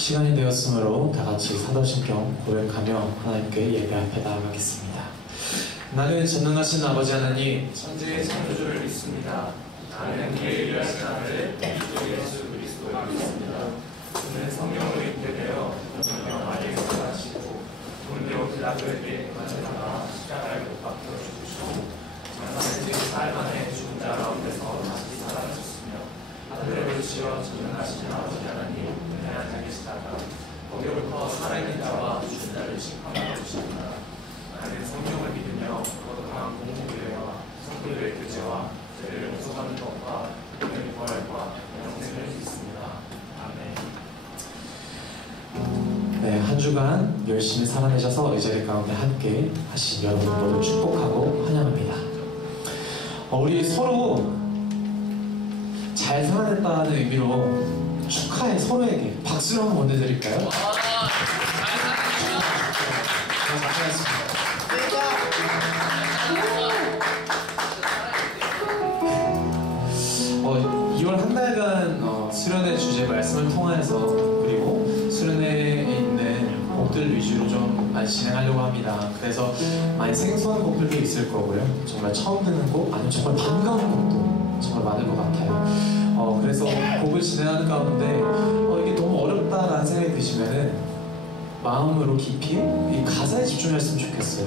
시간이 되었으므로 다같이 사도신경 고백하며 하나님께 예배 앞에 나아가겠습니다. 나는 전능하신 아버지 하나님, 천지의 창조주를 믿습니다. 나는 그의 일하신 아들 예수 그리스도를 믿습니다. 그는 성령으로 잉태되어 성령 아래에서 나시고 본디오 빌라도에게 맞아다가 십자가에 못 박혀 죽으시고 장사된 지 4일 만에 죽은 자 가운데서 다시 살아나셨으며 하늘에 오르시어 전능하신 아버지 하나님 은혜한 자 계시다가 거기로부터 살아있는 자와 죽은 자를 심판하러 오십니다. 나는 성령을 믿으며 거룩한 공공교회와 성도들의 교제와 죄를 용서하는 것과 영원히 부활과 영생을 믿습니다. 아멘. 네, 한 주간 열심히 살아내셔서 이 자리 가운데 함께 하신 여러분 모두 축복하고 환영합니다. 우리 서로 잘 살아냈다는 의미로 축하해 서로에게 박수를 한번 보내드릴까요? 잘 살아냈습니다. 2월 한 달간 수련회 주제 말씀을 통해서 그리고 수련회에 있는 곡들 위주로 좀 많이 진행하려고 합니다. 그래서 많이 생소한 곡들도 있을 거고요. 정말 처음 듣는 곡, 아니면 정말 반가운 곡도 정말 많을 것 같아요. 그래서 곡을 진행하는 가운데 이게 너무 어렵다라는 생각이 드시면은 마음으로 깊이 이 가사에 집중했으면 좋겠어요.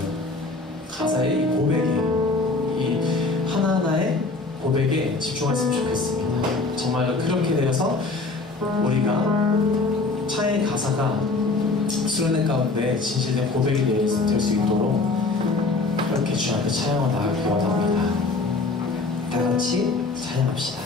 가사의 이 고백에, 이 하나하나의 고백에 집중했으면 좋겠습니다. 정말로 그렇게 되어서 우리가 차의 가사가 수련회 가운데 진실된 고백이 될 수 있도록 그렇게 주 앞에 찬양을 나가기 원합니다. 다 같이 찬양합시다.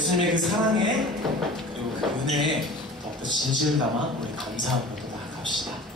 예수님의 그 사랑에 그리고 그 은혜에 더욱더 진심을 담아 우리 감사함으로 또 나아갑시다.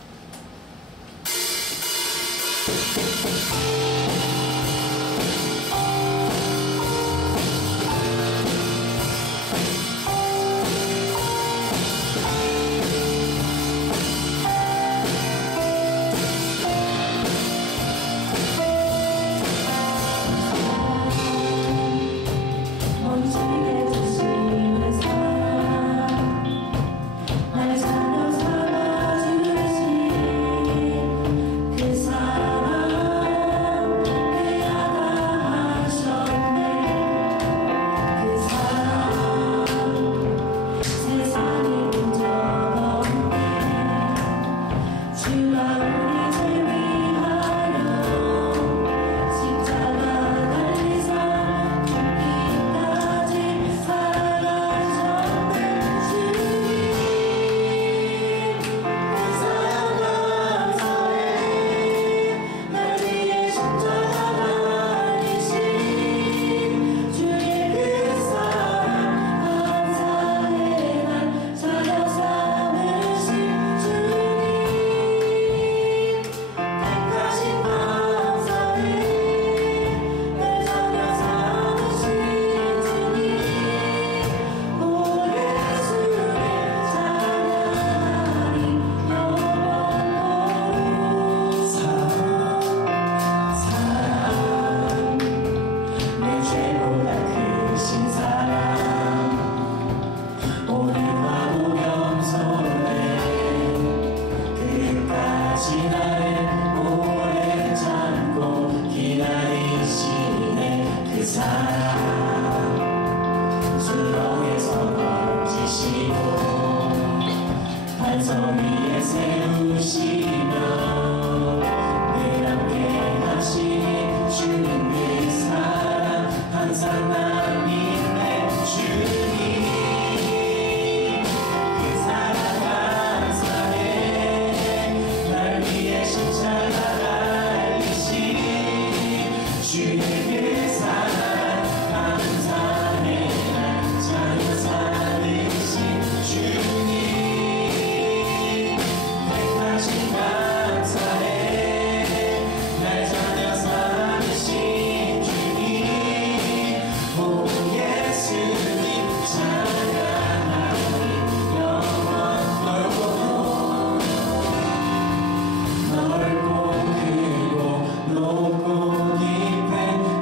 넓고 크고 깊은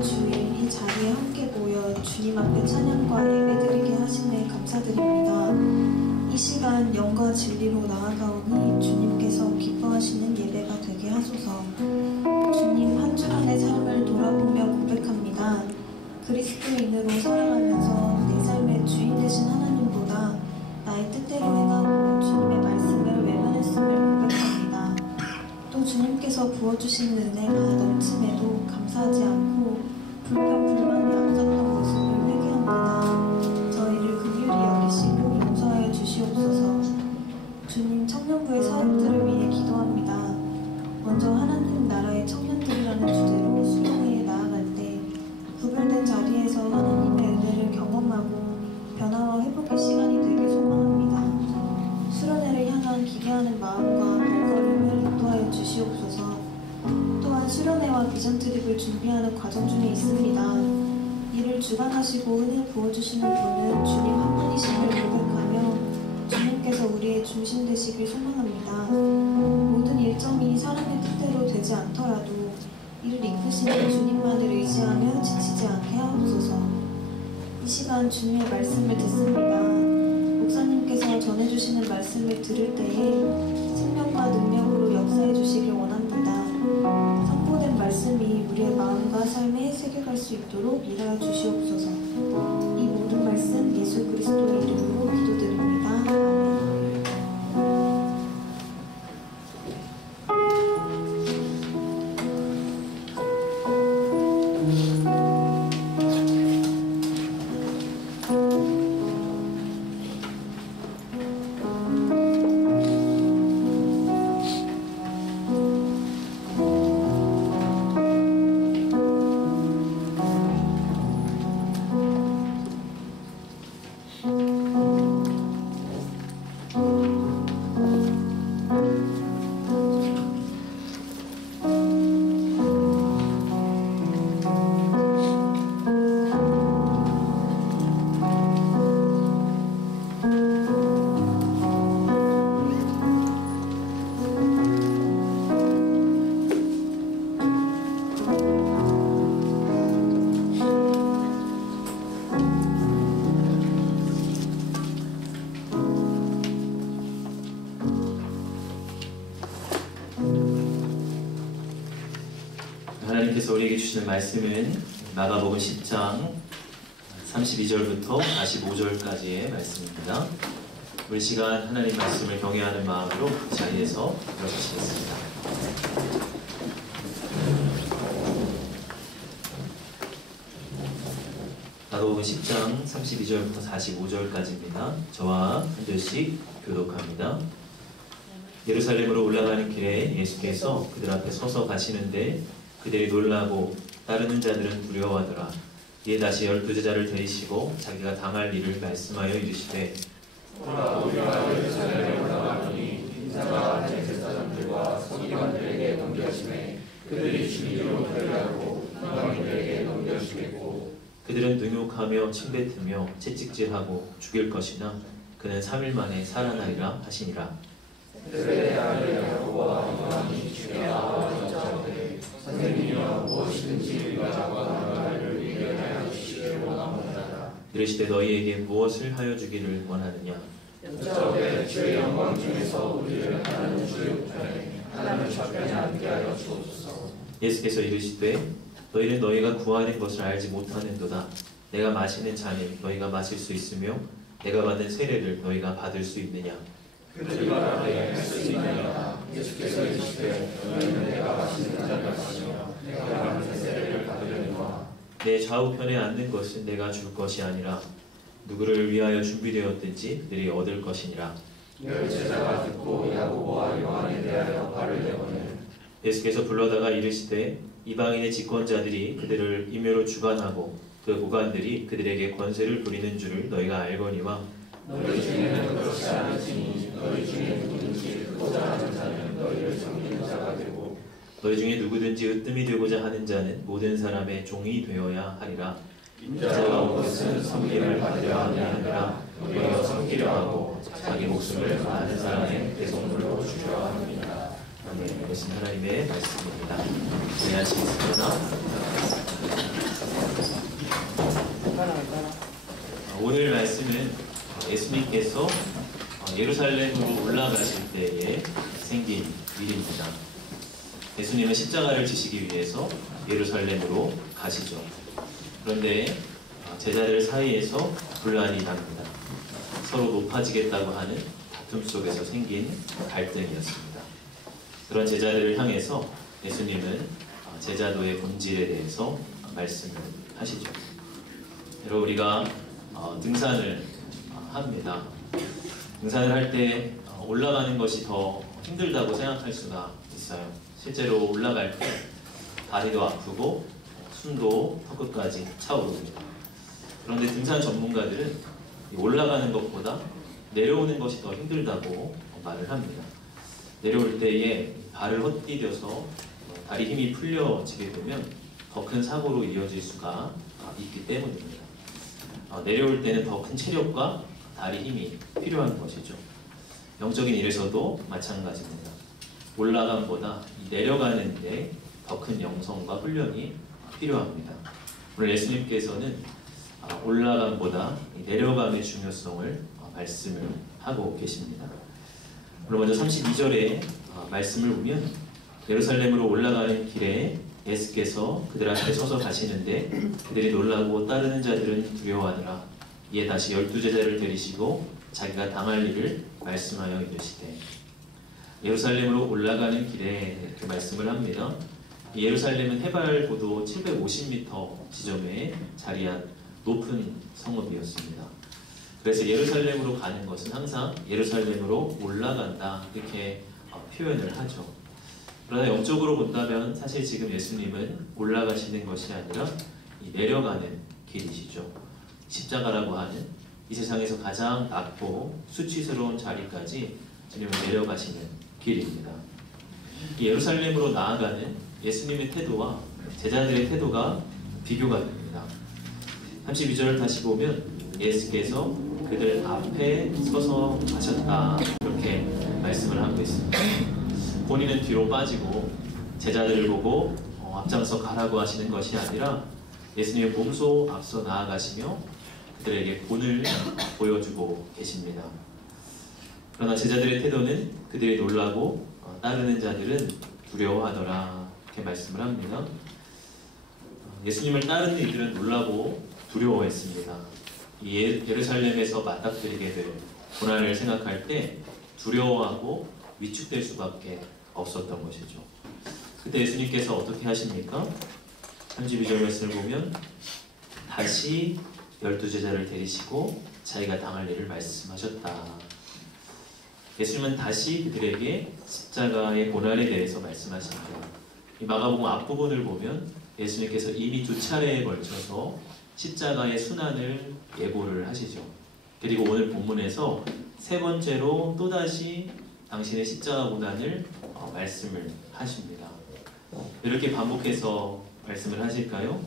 이번 주일 이 자리에 함께 모여 주님 앞에 찬양과 예배드리게 하심에 감사드립니다. 이 시간 영과 진리로 나아가오니 주님께서 기뻐하시는 예배가 되게 하소서. 주님, 한 주간의 삶을 돌아보며 고백합니다. 그리스도인으로 살아가면서 내 삶의 주인 되신 하나님보다 나의 뜻대로 행하고 주님의 말씀을 외면했음을 고백합니다. 또 주님께서 부어주시는 은혜가 넘침에도 감사하지 않고 불평불만이 앞섰던 모습을 회개합니다. 저희를 긍휼히 여기시고 용서하여 주시옵소서. 주님, 청년부의 사역들을 위해 기도합니다. 먼저 하나님 나라의 청년들이라는 주제로 수련회에 나아갈 때 구별된 자리에서 하나님의 은혜를 경험하고 변화와 회복의 시간이 되길 소망합니다. 수련회를 향한 기대하는 마음과 발걸음을 인도하여 주시옵소서. 또한 수련회와 비전 트립을 준비하는 과정 중에 있습니다. 이를 주관하시고 은혜 부어주시는 분은 주님 한 분이심을 고백하며 주님께서 우리의 중심 되시길 소망합니다. 모든 일정이 사람의 뜻대로 되지 않더라도 이를 이끄시는 주님만을 의지하며 지치지 않게 하옵소서. 이 시간 주님의 말씀을 듣습니다. 목사님께서 전해주시는 말씀을 들을 때에 생명과 능력으로 역사해 주시길 원합니다. 선포된 말씀이 우리의 마음과 삶에 새겨갈 수 있도록 일하여 주시옵소서. 이 모든 말씀 예수 그리스도의 이름으로 기도드립니다. 아멘. 하나님께서 우리에게 주시는 말씀은 마가복음 10장 32절부터 45절까지의 말씀입니다. 우리 시간 하나님 말씀을 경외하는 마음으로 그 자리에서 들어가시겠습니다. 마가복음 10장 32절부터 45절까지입니다. 저와 한 절씩 교독합니다. 예루살렘으로 올라가는 길에 예수께서 그들 앞에 서서 가시는데 그들이 놀라고 따르는 자들은 두려워하더라. 이에 다시 12제자를 데리시고 자기가 당할 일을 말씀하여 이르시되 우리가 예루살렘에 올라가니 인자가 대제사장들과 서기관들에게 넘겨지매 그들이 주님으로 끌려가고 이방인들에게 넘겨주겠고 그들은 능욕하며 침뱉으며 채찍질하고 죽일 것이나 그는 3일 만에 살아나리라 하시니라. 그들의 아들 야고보와 요한이 주의 아버지 자오되 선생님이여 무엇이든지 우리가 원하는 일을 하여 주시기를 원합니다. 이르시되 너희에게 무엇을 하여 주기를 원하느냐. 여짜오되 주의 영광 중에서 우리를 하나님 주의 우편에 하나님 좌편에 앉게 하여 주옵소서. 예수께서 이르시되 너희는 너희가 구하는 것을 알지 못하는도다. 내가 마시는 잔을 너희가 마실 수 있으며 내가 받는 세례를 너희가 받을 수 있느냐. 그들이 말하되 할 수 있느냐. 예수께서 이르시되 너희는 내가 마시는 잔을 마시며 내가 받는 세례를 받으려니와. 내 좌우편에 앉는 것은 내가 줄 것이 아니라 누구를 위하여 준비되었든지 그들이 얻을 것이니라. 열 제자가 듣고 야고보와 요한에 대하여 발을 내거늘 예수께서 불러다가 이르시되 이방인의 집권자들이 그들을 임의로 주관하고 그 고관들이 그들에게 권세를 부리는 줄을 너희가 알거니와 너희 중에는 그렇지 않으시니 너희 중에 누구든지 그고자 하는 자는 너희를 섬기는 자가 되고 너희 중에 누구든지 으뜸이 되고자 하는 자는 모든 사람의 종이 되어야 하리라. 인자가 온 것은 섬김을 받으려 함이 아니라 우리가 섬기려 하고 자기 목숨을 많은 사람의 대속물로 주려 합니다. 아멘. 이것은 하나님의 말씀입니다. 기도하시겠습니다. 예수님께서 예루살렘으로 올라가실 때에 생긴 일입니다. 예수님은 십자가를 지시기 위해서 예루살렘으로 가시죠. 그런데 제자들 사이에서 분란이 납니다. 서로 높아지겠다고 하는 다툼 속에서 생긴 갈등이었습니다. 그런 제자들을 향해서 예수님은 제자도의 본질에 대해서 말씀을 하시죠. 여러분, 우리가 등산을 합니다. 등산을 할 때 올라가는 것이 더 힘들다고 생각할 수가 있어요. 실제로 올라갈 때 다리도 아프고 숨도 턱끝까지 차오릅니다. 그런데 등산 전문가들은 올라가는 것보다 내려오는 것이 더 힘들다고 말을 합니다. 내려올 때에 발을 헛디뎌서 다리 힘이 풀려지게 되면 더 큰 사고로 이어질 수가 있기 때문입니다. 내려올 때는 더 큰 체력과 다리 힘이 필요한 것이죠. 영적인 일에서도 마찬가지입니다. 올라감보다 내려가는데 더 큰 영성과 훈련이 필요합니다. 오늘 예수님께서는 올라감보다 내려감의 중요성을 말씀을 하고 계십니다. 오늘 먼저 32절에 말씀을 보면 예루살렘으로 올라가는 길에 예수께서 그들 앞에 서서 가시는데 그들이 놀라고 따르는 자들은 두려워하느라 이에 다시 12제자를 데리시고 자기가 당할 일을 말씀하여 이르시되 예루살렘으로 올라가는 길에 이렇게 말씀을 합니다. 예루살렘은 해발 고도 750m 지점에 자리한 높은 성읍이었습니다. 그래서 예루살렘으로 가는 것은 항상 예루살렘으로 올라간다 이렇게 표현을 하죠. 그러나 영적으로 본다면 사실 지금 예수님은 올라가시는 것이 아니라 내려가는 길이시죠. 십자가라고 하는 이 세상에서 가장 낮고 수치스러운 자리까지 주님은 내려가시는 길입니다. 이 예루살렘으로 나아가는 예수님의 태도와 제자들의 태도가 비교가 됩니다. 32절을 다시 보면 예수께서 그들 앞에 서서 가셨다 이렇게 말씀을 하고 있습니다. 본인은 뒤로 빠지고 제자들을 보고 앞장서 가라고 하시는 것이 아니라 예수님의 몸소 앞서 나아가시며 그들에게 본을 보여주고 계십니다. 그러나 제자들의 태도는 그들이 놀라고 따르는 자들은 두려워하더라 이렇게 말씀을 합니다. 예수님을 따르는 이들은 놀라고 두려워했습니다. 이 예루살렘에서 맞닥뜨리게 될 고난을 생각할 때 두려워하고 위축될 수밖에 없었던 것이죠. 그때 예수님께서 어떻게 하십니까? 32절 말씀을 보면 다시 12제자를 데리시고 자기가 당할 일을 말씀하셨다. 예수님은 다시 그들에게 십자가의 고난에 대해서 말씀하십니다. 이 마가복음 앞부분을 보면 예수님께서 이미 2차례에 걸쳐서 십자가의 순환을 예고를 하시죠. 그리고 오늘 본문에서 3번째로 또다시 당신의 십자가 고난을 말씀을 하십니다. 이렇게 반복해서 말씀을 하실까요?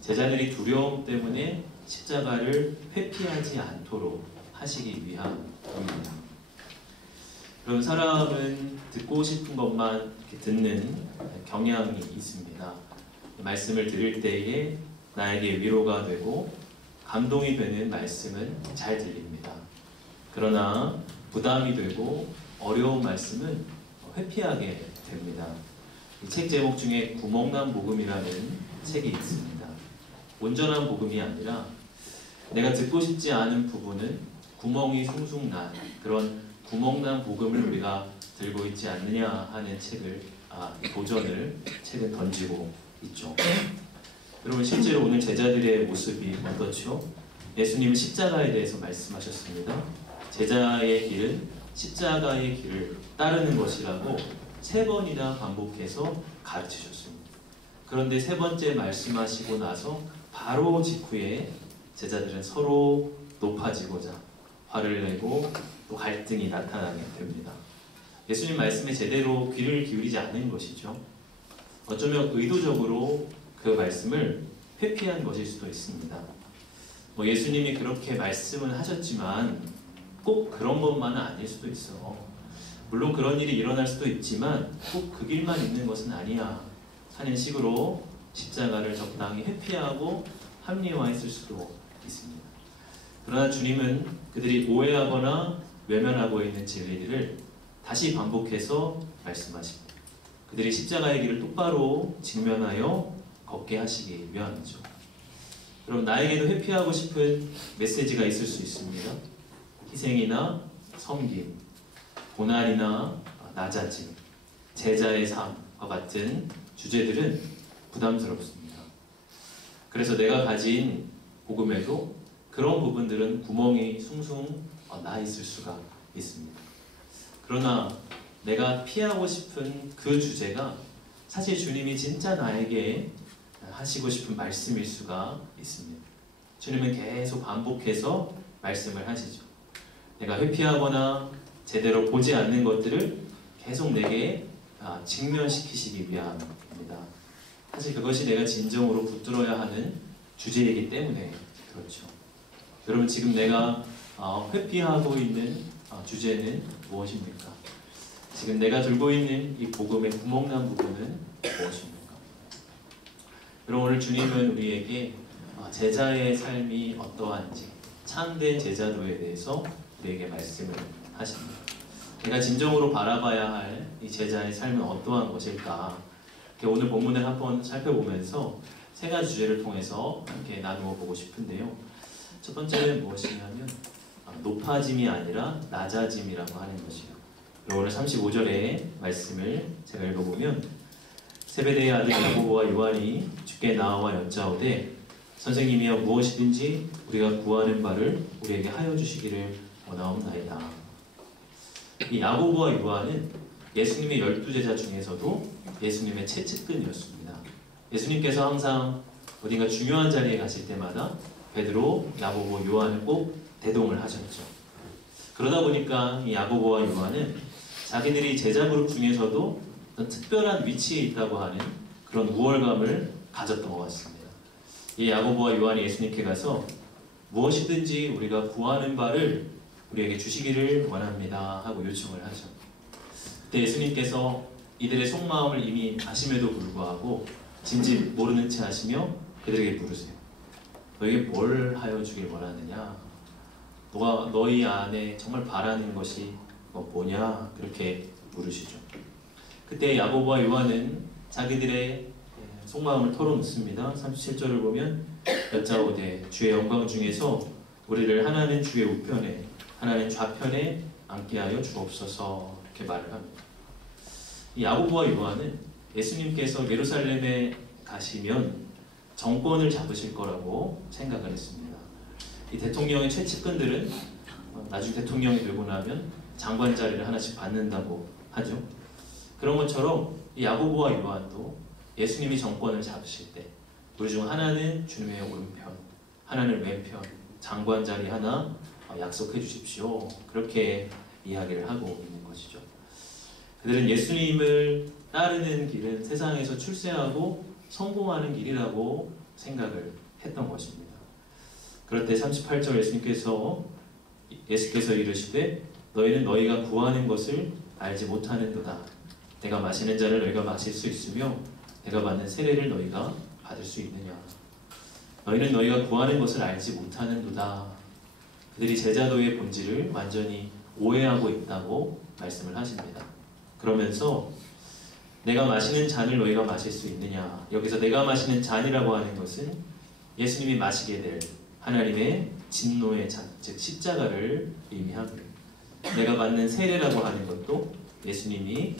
제자들이 두려움 때문에 십자가를 회피하지 않도록 하시기 위함입니다. 그럼 사람은 듣고 싶은 것만 듣는 경향이 있습니다. 말씀을 들을 때에 나에게 위로가 되고 감동이 되는 말씀은 잘 들립니다. 그러나 부담이 되고 어려운 말씀은 회피하게 됩니다. 이 책 제목 중에 구멍난 복음이라는 책이 있습니다. 온전한 복음이 아니라 내가 듣고 싶지 않은 부분은 구멍이 숭숭 난 그런 구멍난 복음을 우리가 들고 있지 않느냐 하는 도전을 책은 던지고 있죠. 여러분, 실제로 오늘 제자들의 모습이 어떻죠? 예수님은 십자가에 대해서 말씀하셨습니다. 제자의 길은 십자가의 길을 따르는 것이라고 3번이나 반복해서 가르치셨습니다. 그런데 3번째 말씀하시고 나서 바로 직후에 제자들은 서로 높아지고자 화를 내고 또 갈등이 나타나게 됩니다. 예수님 말씀에 제대로 귀를 기울이지 않는 것이죠. 어쩌면 의도적으로 그 말씀을 회피한 것일 수도 있습니다. 예수님이 그렇게 말씀을 하셨지만 꼭 그런 것만은 아닐 수도 있어. 물론 그런 일이 일어날 수도 있지만 꼭 그 길만 있는 것은 아니야 하는 식으로 십자가를 적당히 회피하고 합리화했을 수도 있습니다. 그러나 주님은 그들이 오해하거나 외면하고 있는 진리들을 다시 반복해서 말씀하십니다. 그들이 십자가의 길을 똑바로 직면하여 걷게 하시기 위함이죠. 그럼 나에게도 회피하고 싶은 메시지가 있을 수 있습니다. 희생이나 섬김, 고난이나 낮아짐, 제자의 삶과 같은 주제들은 부담스럽습니다. 그래서 내가 가진 복음에도 그런 부분들은 구멍이 숭숭 나 있을 수가 있습니다. 그러나 내가 피하고 싶은 그 주제가 사실 주님이 진짜 나에게 하시고 싶은 말씀일 수가 있습니다. 주님은 계속 반복해서 말씀을 하시죠. 내가 회피하거나 제대로 보지 않는 것들을 계속 내게 직면시키시기 위함입니다. 사실 그것이 내가 진정으로 붙들어야 하는 주제이기 때문에 그렇죠. 여러분, 지금 내가 회피하고 있는 주제는 무엇입니까? 지금 내가 들고 있는 이 복음의 구멍난 부분은 무엇입니까? 여러분, 오늘 주님은 우리에게 제자의 삶이 어떠한지, 참된 제자도에 대해서 우리에게 말씀을 하십니다. 내가 진정으로 바라봐야 할 이 제자의 삶은 어떠한 것일까? 오늘 본문을 한번 살펴보면서 세 가지 주제를 통해서 함께 나누어 보고 싶은데요. 첫 번째는 무엇이냐면 높아짐이 아니라 낮아짐이라고 하는 것이에요. 오늘 35절의 말씀을 제가 읽어보면, 세베대의 아들 야고보와 요한이 주께 나와 여짜오되 선생님이여 무엇이든지 우리가 구하는 바를 우리에게 하여 주시기를 원하옵나이다. 이 야고보와 요한은 예수님의 12제자 중에서도 예수님의 최측근이었습니다. 예수님께서 항상 어딘가 중요한 자리에 가실 때마다 베드로, 야고보, 요한을 꼭 대동을 하셨죠. 그러다 보니까 이 야고보와 요한은 자기들이 제자 그룹 중에서도 어떤 특별한 위치에 있다고 하는 그런 우월감을 가졌던 것 같습니다. 이 야고보와 요한이 예수님께 가서 무엇이든지 우리가 구하는 바를 우리에게 주시기를 원합니다 하고 요청을 하죠. 그때 예수님께서 이들의 속마음을 이미 아심에도 불구하고 진즉 모르는 채 하시며 그들에게 물으세요. 너에게 뭘 하여 주길 원하느냐? 너가 너희 안에 정말 바라는 것이 뭐냐? 그렇게 물으시죠. 그때 야고보와 요한은 자기들의 속마음을 털어놓습니다. 37절을 보면 여짜오되 주의 영광 중에서 우리를 하나는 주의 우편에 하나는 좌편에 앉게 하여 주옵소서, 이렇게 말을 합니다. 이 야고보와 요한은 예수님께서 예루살렘에 가시면 정권을 잡으실 거라고 생각을 했습니다. 이 대통령의 최측근들은 나중에 대통령이 되고 나면 장관 자리를 하나씩 받는다고 하죠. 그런 것처럼 이 야고보와 요한도 예수님이 정권을 잡으실 때 우리 중 하나는 주님의 오른편, 하나는 왼편, 장관 자리 하나 약속해 주십시오. 그렇게 이야기를 하고 있는 것이죠. 그들은 예수님을 따르는 길은 세상에서 출세하고 성공하는 길이라고 생각을 했던 것입니다. 그럴 때 38절 예수께서 이르시되 너희는 너희가 구하는 것을 알지 못하는도다. 내가 마시는 잔을 너희가 마실 수 있으며 내가 받는 세례를 너희가 받을 수 있느냐. 너희는 너희가 구하는 것을 알지 못하는도다. 그들이 제자도의 본질을 완전히 오해하고 있다고 말씀을 하십니다. 그러면서 내가 마시는 잔을 너희가 마실 수 있느냐. 여기서 내가 마시는 잔이라고 하는 것은 예수님이 마시게 될 하나님의 진노의 잔, 즉 십자가를 의미합니다. 내가 받는 세례라고 하는 것도 예수님이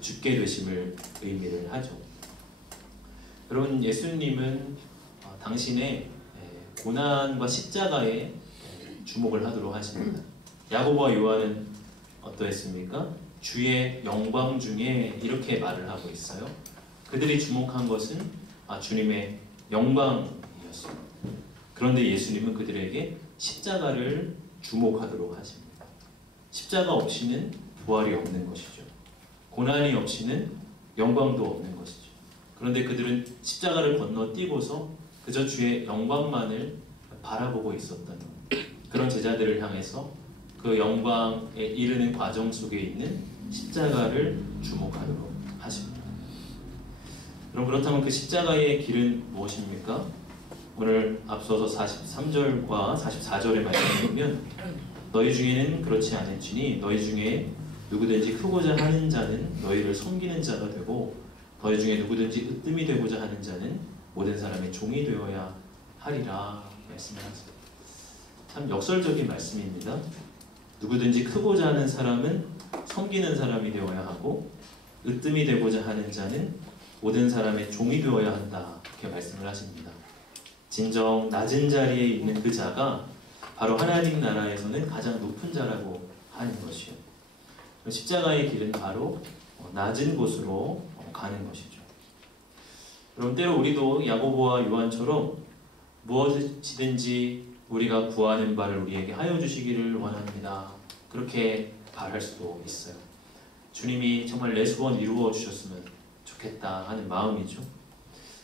죽게 되심을 의미를 하죠. 여러분, 예수님은 당신의 고난과 십자가에 주목을 하도록 하십니다. 야고보와 요한은 어떠했습니까? 주의 영광 중에 이렇게 말을 하고 있어요. 그들이 주목한 것은 주님의 영광이었습니다. 그런데 예수님은 그들에게 십자가를 주목하도록 하십니다. 십자가 없이는 부활이 없는 것이죠. 고난이 없이는 영광도 없는 것이죠. 그런데 그들은 십자가를 건너뛰고서 그저 주의 영광만을 바라보고 있었던 그런 제자들을 향해서 그 영광에 이르는 과정 속에 있는 십자가를 주목하도록 하십니다. 그럼 그렇다면 그 십자가의 길은 무엇입니까? 오늘 앞서서 43절과 44절의 말씀을 보면 너희 중에는 그렇지 않을지니 너희 중에 누구든지 크고자 하는 자는 너희를 섬기는 자가 되고 너희 중에 누구든지 으뜸이 되고자 하는 자는 모든 사람의 종이 되어야 하리라 말씀하셨습니다. 참 역설적인 말씀입니다. 누구든지 크고자 하는 사람은 섬기는 사람이 되어야 하고 으뜸이 되고자 하는 자는 모든 사람의 종이 되어야 한다 이렇게 말씀을 하십니다. 진정 낮은 자리에 있는 그 자가 바로 하나님 나라에서는 가장 높은 자라고 하는 것이요. 십자가의 길은 바로 낮은 곳으로 가는 것이죠. 여러분 때로 우리도 야고보와 요한처럼 무엇이든지 우리가 구하는 바를 우리에게 하여 주시기를 원합니다. 그렇게 바랄 수도 있어요. 주님이 정말 내 소원 이루어 주셨으면 좋겠다 하는 마음이죠.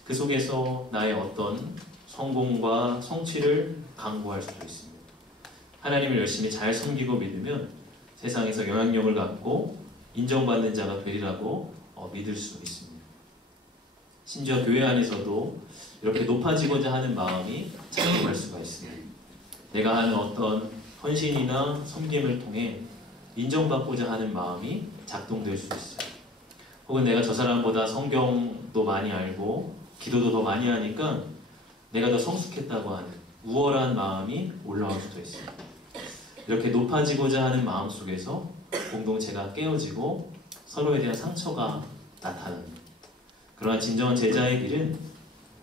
그 속에서 나의 어떤 성공과 성취를 강구할 수도 있습니다. 하나님을 열심히 잘 섬기고 믿으면 세상에서 영향력을 갖고 인정받는 자가 되리라고 믿을 수 있습니다. 심지어 교회 안에서도 이렇게 높아지고자 하는 마음이 작동할 수가 있습니다. 내가 하는 어떤 헌신이나 섬김을 통해 인정받고자 하는 마음이 작동될 수 있어요. 혹은 내가 저 사람보다 성경도 많이 알고 기도도 더 많이 하니까 내가 더 성숙했다고 하는 우월한 마음이 올라올 수도 있습니다. 이렇게 높아지고자 하는 마음 속에서 공동체가 깨어지고 서로에 대한 상처가 나타납니다. 그러나 진정한 제자의 길은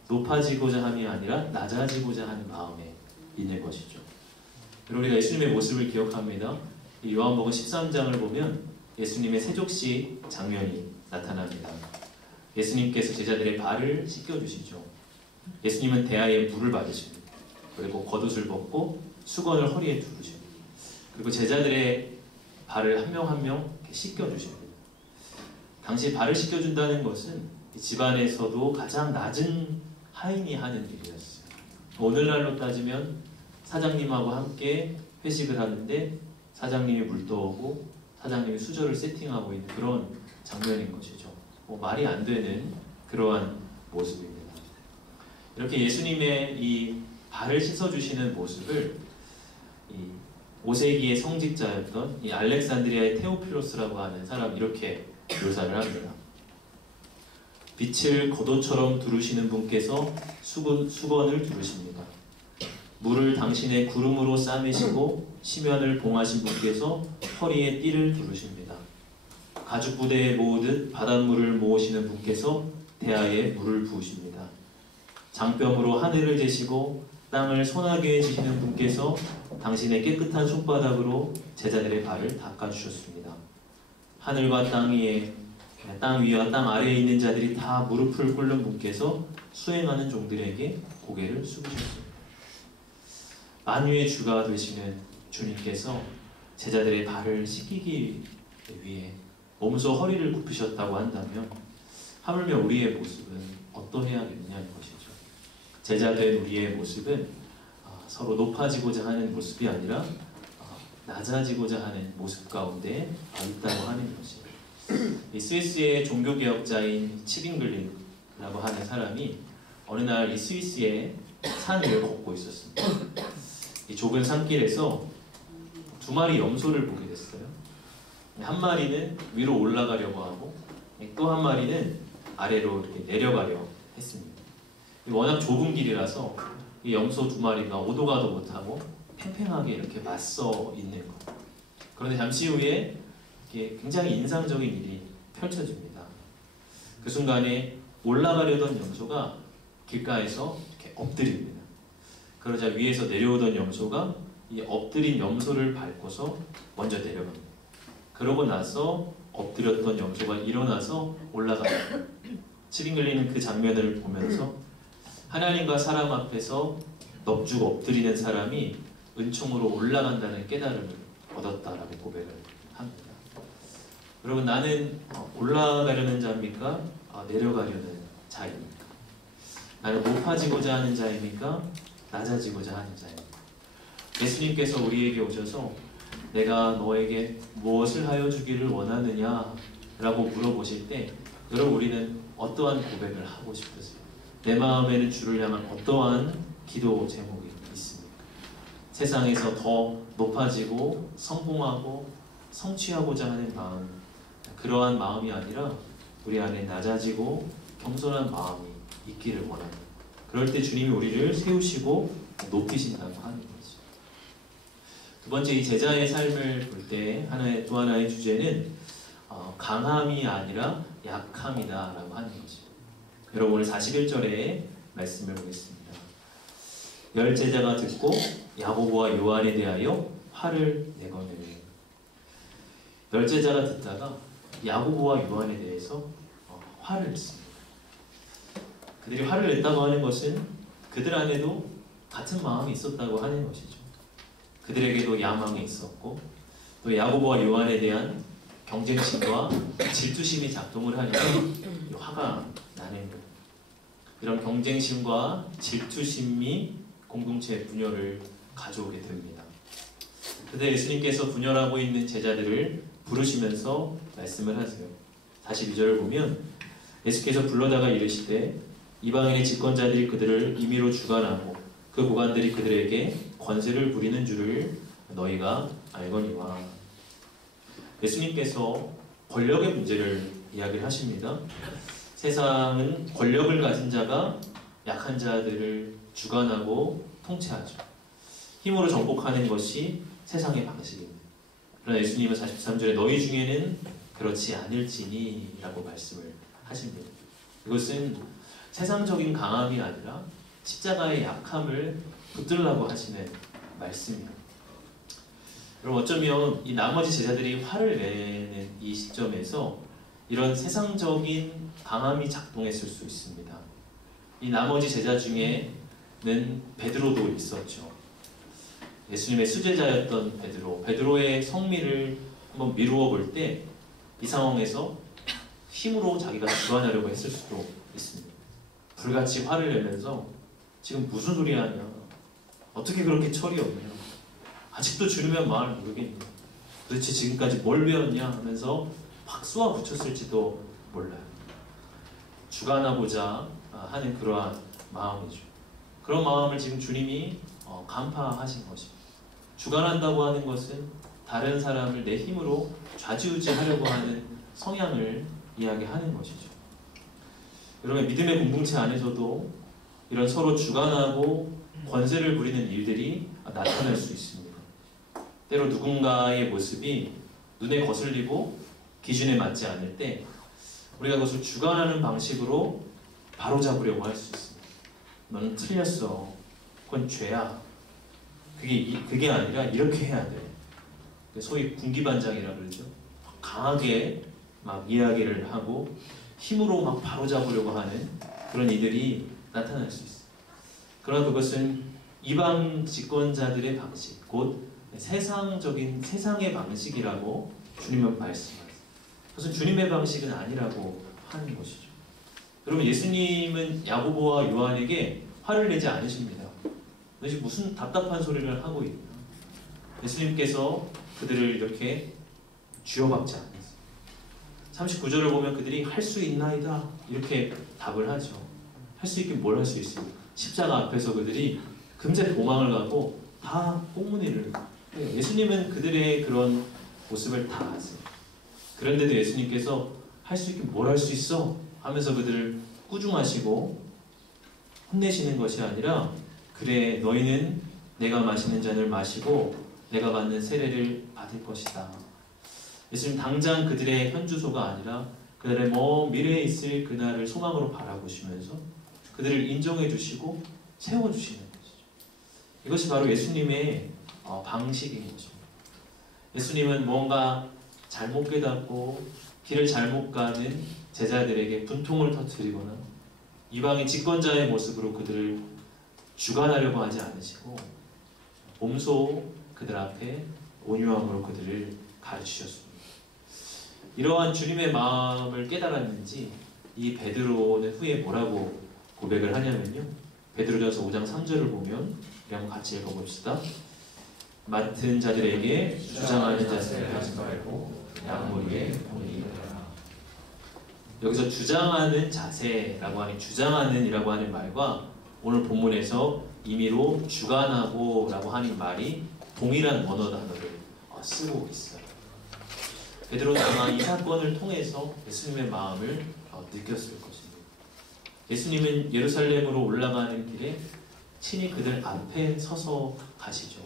높아지고자 함이 아니라 낮아지고자 하는 마음에 있는 것이죠. 우리가 예수님의 모습을 기억합니다. 이 요한복음 13장을 보면 예수님의 세족시 장면이 나타납니다. 예수님께서 제자들의 발을 씻겨주시죠. 예수님은 대야에 물을 받으십니다. 그리고 겉옷을 벗고 수건을 허리에 두르십니다. 그리고 제자들의 발을 한 명 한 명 씻겨주십니다. 당시 발을 씻겨준다는 것은 집안에서도 가장 낮은 하인이 하는 일이었어요. 오늘날로 따지면 사장님하고 함께 회식을 하는데 사장님이 물 떠오고 사장님이 수저를 세팅하고 있는 그런 장면인 것이죠. 말이 안 되는 그러한 모습입니다. 이렇게 예수님의 이 발을 씻어주시는 모습을 이 5세기의 성직자였던 이 알렉산드리아의 테오피로스라고 하는 사람 이렇게 묘사를 합니다. 빛을 겉옷처럼 두르시는 분께서 수건을 두르십니다. 물을 당신의 구름으로 싸매시고 시면을 봉하신 분께서 허리에 띠를 두르십니다. 가죽 부대에 모으듯 바닷물을 모으시는 분께서 대야에 물을 부으십니다. 장병으로 하늘을 재시고 땅을 소나게 해주시는 분께서 당신의 깨끗한 손바닥으로 제자들의 발을 닦아주셨습니다. 하늘과 땅 위와 땅 아래에 있는 자들이 다 무릎을 꿇는 분께서 수행하는 종들에게 고개를 숙이셨습니다. 만유의 주가 되시는 주님께서 제자들의 발을 씻기기 위해 몸소 허리를 굽히셨다고 한다면 하물며 우리의 모습은 어떠해야겠느냐는 것이죠. 제자된 우리의 모습은 서로 높아지고자 하는 모습이 아니라 낮아지고자 하는 모습 가운데 있다고 하는 것입니다. 이 스위스의 종교개혁자인 치빙글린이라고 하는 사람이 어느 날 이 스위스의 산 위를 걷고 있었습니다. 이 좁은 산길에서 두 마리 염소를 보게 됐어요. 한 마리는 위로 올라가려고 하고 또 한 마리는 아래로 이렇게 내려가려 했습니다. 워낙 좁은 길이라서 이 염소 두 마리가 오도 가도 못하고 팽팽하게 이렇게 맞서 있는 것. 그런데 잠시 후에 굉장히 인상적인 일이 펼쳐집니다. 그 순간에 올라가려던 염소가 길가에서 이렇게 엎드립니다. 그러자 위에서 내려오던 염소가 이 엎드린 염소를 밟고서 먼저 내려갑니다. 그러고 나서 엎드렸던 염소가 일어나서 올라갑니다. 치빙글린은 그 장면을 보면서 하나님과 사람 앞에서 넙죽 엎드리는 사람이 은총으로 올라간다는 깨달음을 얻었다라고 고백을 합니다. 여러분, 나는 올라가려는 자입니까? 내려가려는 자입니까? 나는 높아지고자 하는 자입니까? 낮아지고자 하는 자입니까? 예수님께서 우리에게 오셔서 내가 너에게 무엇을 하여 주기를 원하느냐 라고 물어보실 때 여러분, 우리는 어떠한 고백을 하고 싶으세요? 내 마음에는 주를 향한 어떠한 기도 제목이 있습니다. 세상에서 더 높아지고 성공하고 성취하고자 하는 마음, 그러한 마음이 아니라 우리 안에 낮아지고 겸손한 마음이 있기를 원합니다. 그럴 때 주님이 우리를 세우시고 높이신다고 하는 거죠. 두 번째, 이 제자의 삶을 볼 때 또 하나의 주제는 강함이 아니라 약함이다라고 하는 거죠. 여러분, 오늘 41절의 말씀을 보겠습니다. 열 제자가 듣고 야고보와 요한에 대하여 화를 내거늘. 열 제자가 듣다가 야고보와 요한에 대해서 화를 냈습니다. 그들이 화를 냈다고 하는 것은 그들 안에도 같은 마음이 있었다고 하는 것이죠. 그들에게도 야망이 있었고 또 야고보와 요한에 대한 경쟁심과 질투심이 작동을 하니까 화가 나는 거예요. 이런 경쟁심과 질투심이 공동체의 분열을 가져오게 됩니다. 그때 예수님께서 분열하고 있는 제자들을 부르시면서 말씀을 하세요. 42절을 보면 예수께서 불러다가 이르시되 이방인의 집권자들이 그들을 임의로 주관하고 그 고관들이 그들에게 권세를 부리는 줄을 너희가 알거니와. 예수님께서 권력의 문제를 이야기를 하십니다. 세상은 권력을 가진 자가 약한 자들을 주관하고 통치하죠. 힘으로 정복하는 것이 세상의 방식입니다. 그러나 예수님은 43절에 너희 중에는 그렇지 않을지니 라고 말씀을 하십니다. 이것은 세상적인 강함이 아니라 십자가의 약함을 붙들라고 하시는 말씀이에요. 여러분, 어쩌면 이 나머지 제자들이 화를 내는 이 시점에서 이런 세상적인 강함이 작동했을 수 있습니다. 이 나머지 제자 중에는 베드로도 있었죠. 예수님의 수제자였던 베드로의 성미를 한번 미루어 볼 때 이 상황에서 힘으로 자기가 주관하려고 했을 수도 있습니다. 불같이 화를 내면서 지금 무슨 소리 하냐, 어떻게 그렇게 철이 없냐, 아직도 주님의 마음을 모르겠냐, 도대체 지금까지 뭘 배웠냐 하면서 막 쏘아 붙였을지도 몰라요. 주관하고자 하는 그러한 마음이죠. 그런 마음을 지금 주님이 간파하신 것입니다. 주관한다고 하는 것은 다른 사람을 내 힘으로 좌지우지하려고 하는 성향을 이야기하는 것이죠. 여러분, 믿음의 공동체 안에서도 이런 서로 주관하고 권세를 부리는 일들이 나타날 수 있습니다. 때로 누군가의 모습이 눈에 거슬리고 기준에 맞지 않을 때 우리가 그것을 주관하는 방식으로 바로잡으려고 할 수 있습니다. 너는 틀렸어. 그건 죄야. 그게 아니라 이렇게 해야 돼. 소위 군기반장이라 그러죠. 강하게 막 이야기를 하고 힘으로 막 바로잡으려고 하는 그런 이들이 나타날 수 있어요. 그러나 그것은 이방 집권자들의 방식, 곧 세상의 방식이라고 주님은 말씀하세요. 그것은 주님의 방식은 아니라고 하는 것이죠. 여러분, 예수님은 야고보와 요한에게 화를 내지 않으십니다. 너희 무슨 답답한 소리를 하고 있나? 예수님께서 그들을 이렇게 쥐어박지 않으세요. 39절을 보면 그들이 할 수 있나이다 이렇게 답을 하죠. 할 수 있긴 뭘 할 수 있습니까? 십자가 앞에서 그들이 금세 도망을 가고 다 꽁무니를 해요. 예수님은 그들의 그런 모습을 다 아세요. 그런데도 예수님께서 할 수 있긴 뭘 할 수 있어? 하면서 그들을 꾸중하시고 혼내시는 것이 아니라, 그래, 너희는 내가 마시는 잔을 마시고 내가 받는 세례를 받을 것이다. 예수님 당장 그들의 현주소가 아니라 그들의 먼 미래에 있을 그날을 소망으로 바라보시면서 그들을 인정해 주시고 세워 주시는 것이죠. 이것이 바로 예수님의 방식인 것입니다. 예수님은 뭔가 잘못 깨닫고 길을 잘못 가는 제자들에게 분통을 터뜨리거나 이방의 집권자의 모습으로 그들을 주관하려고 하지 않으시고 몸소 그들 앞에 온유함으로 그들을 가르치셨습니다. 이러한 주님의 마음을 깨달았는지 이 베드로는 후에 뭐라고 고백을 하냐면요, 베드로전서 5장 3절을 보면 우리 한번 같이 읽어봅시다. 맡은 자들에게 주장하는 자세를 하지 말고 양무리에 본인이 되라. 여기서 주장하는 자세라고 하는, 주장하는 이라고 하는 말과 오늘 본문에서 임의로 주관하고 라고 하는 말이 동일한 원어 단어를 쓰고 있어요. 베드로는 아마 이 사건을 통해서 예수님의 마음을 느꼈을 것입니다. 예수님은 예루살렘으로 올라가는 길에 친히 그들 앞에 서서 가시죠.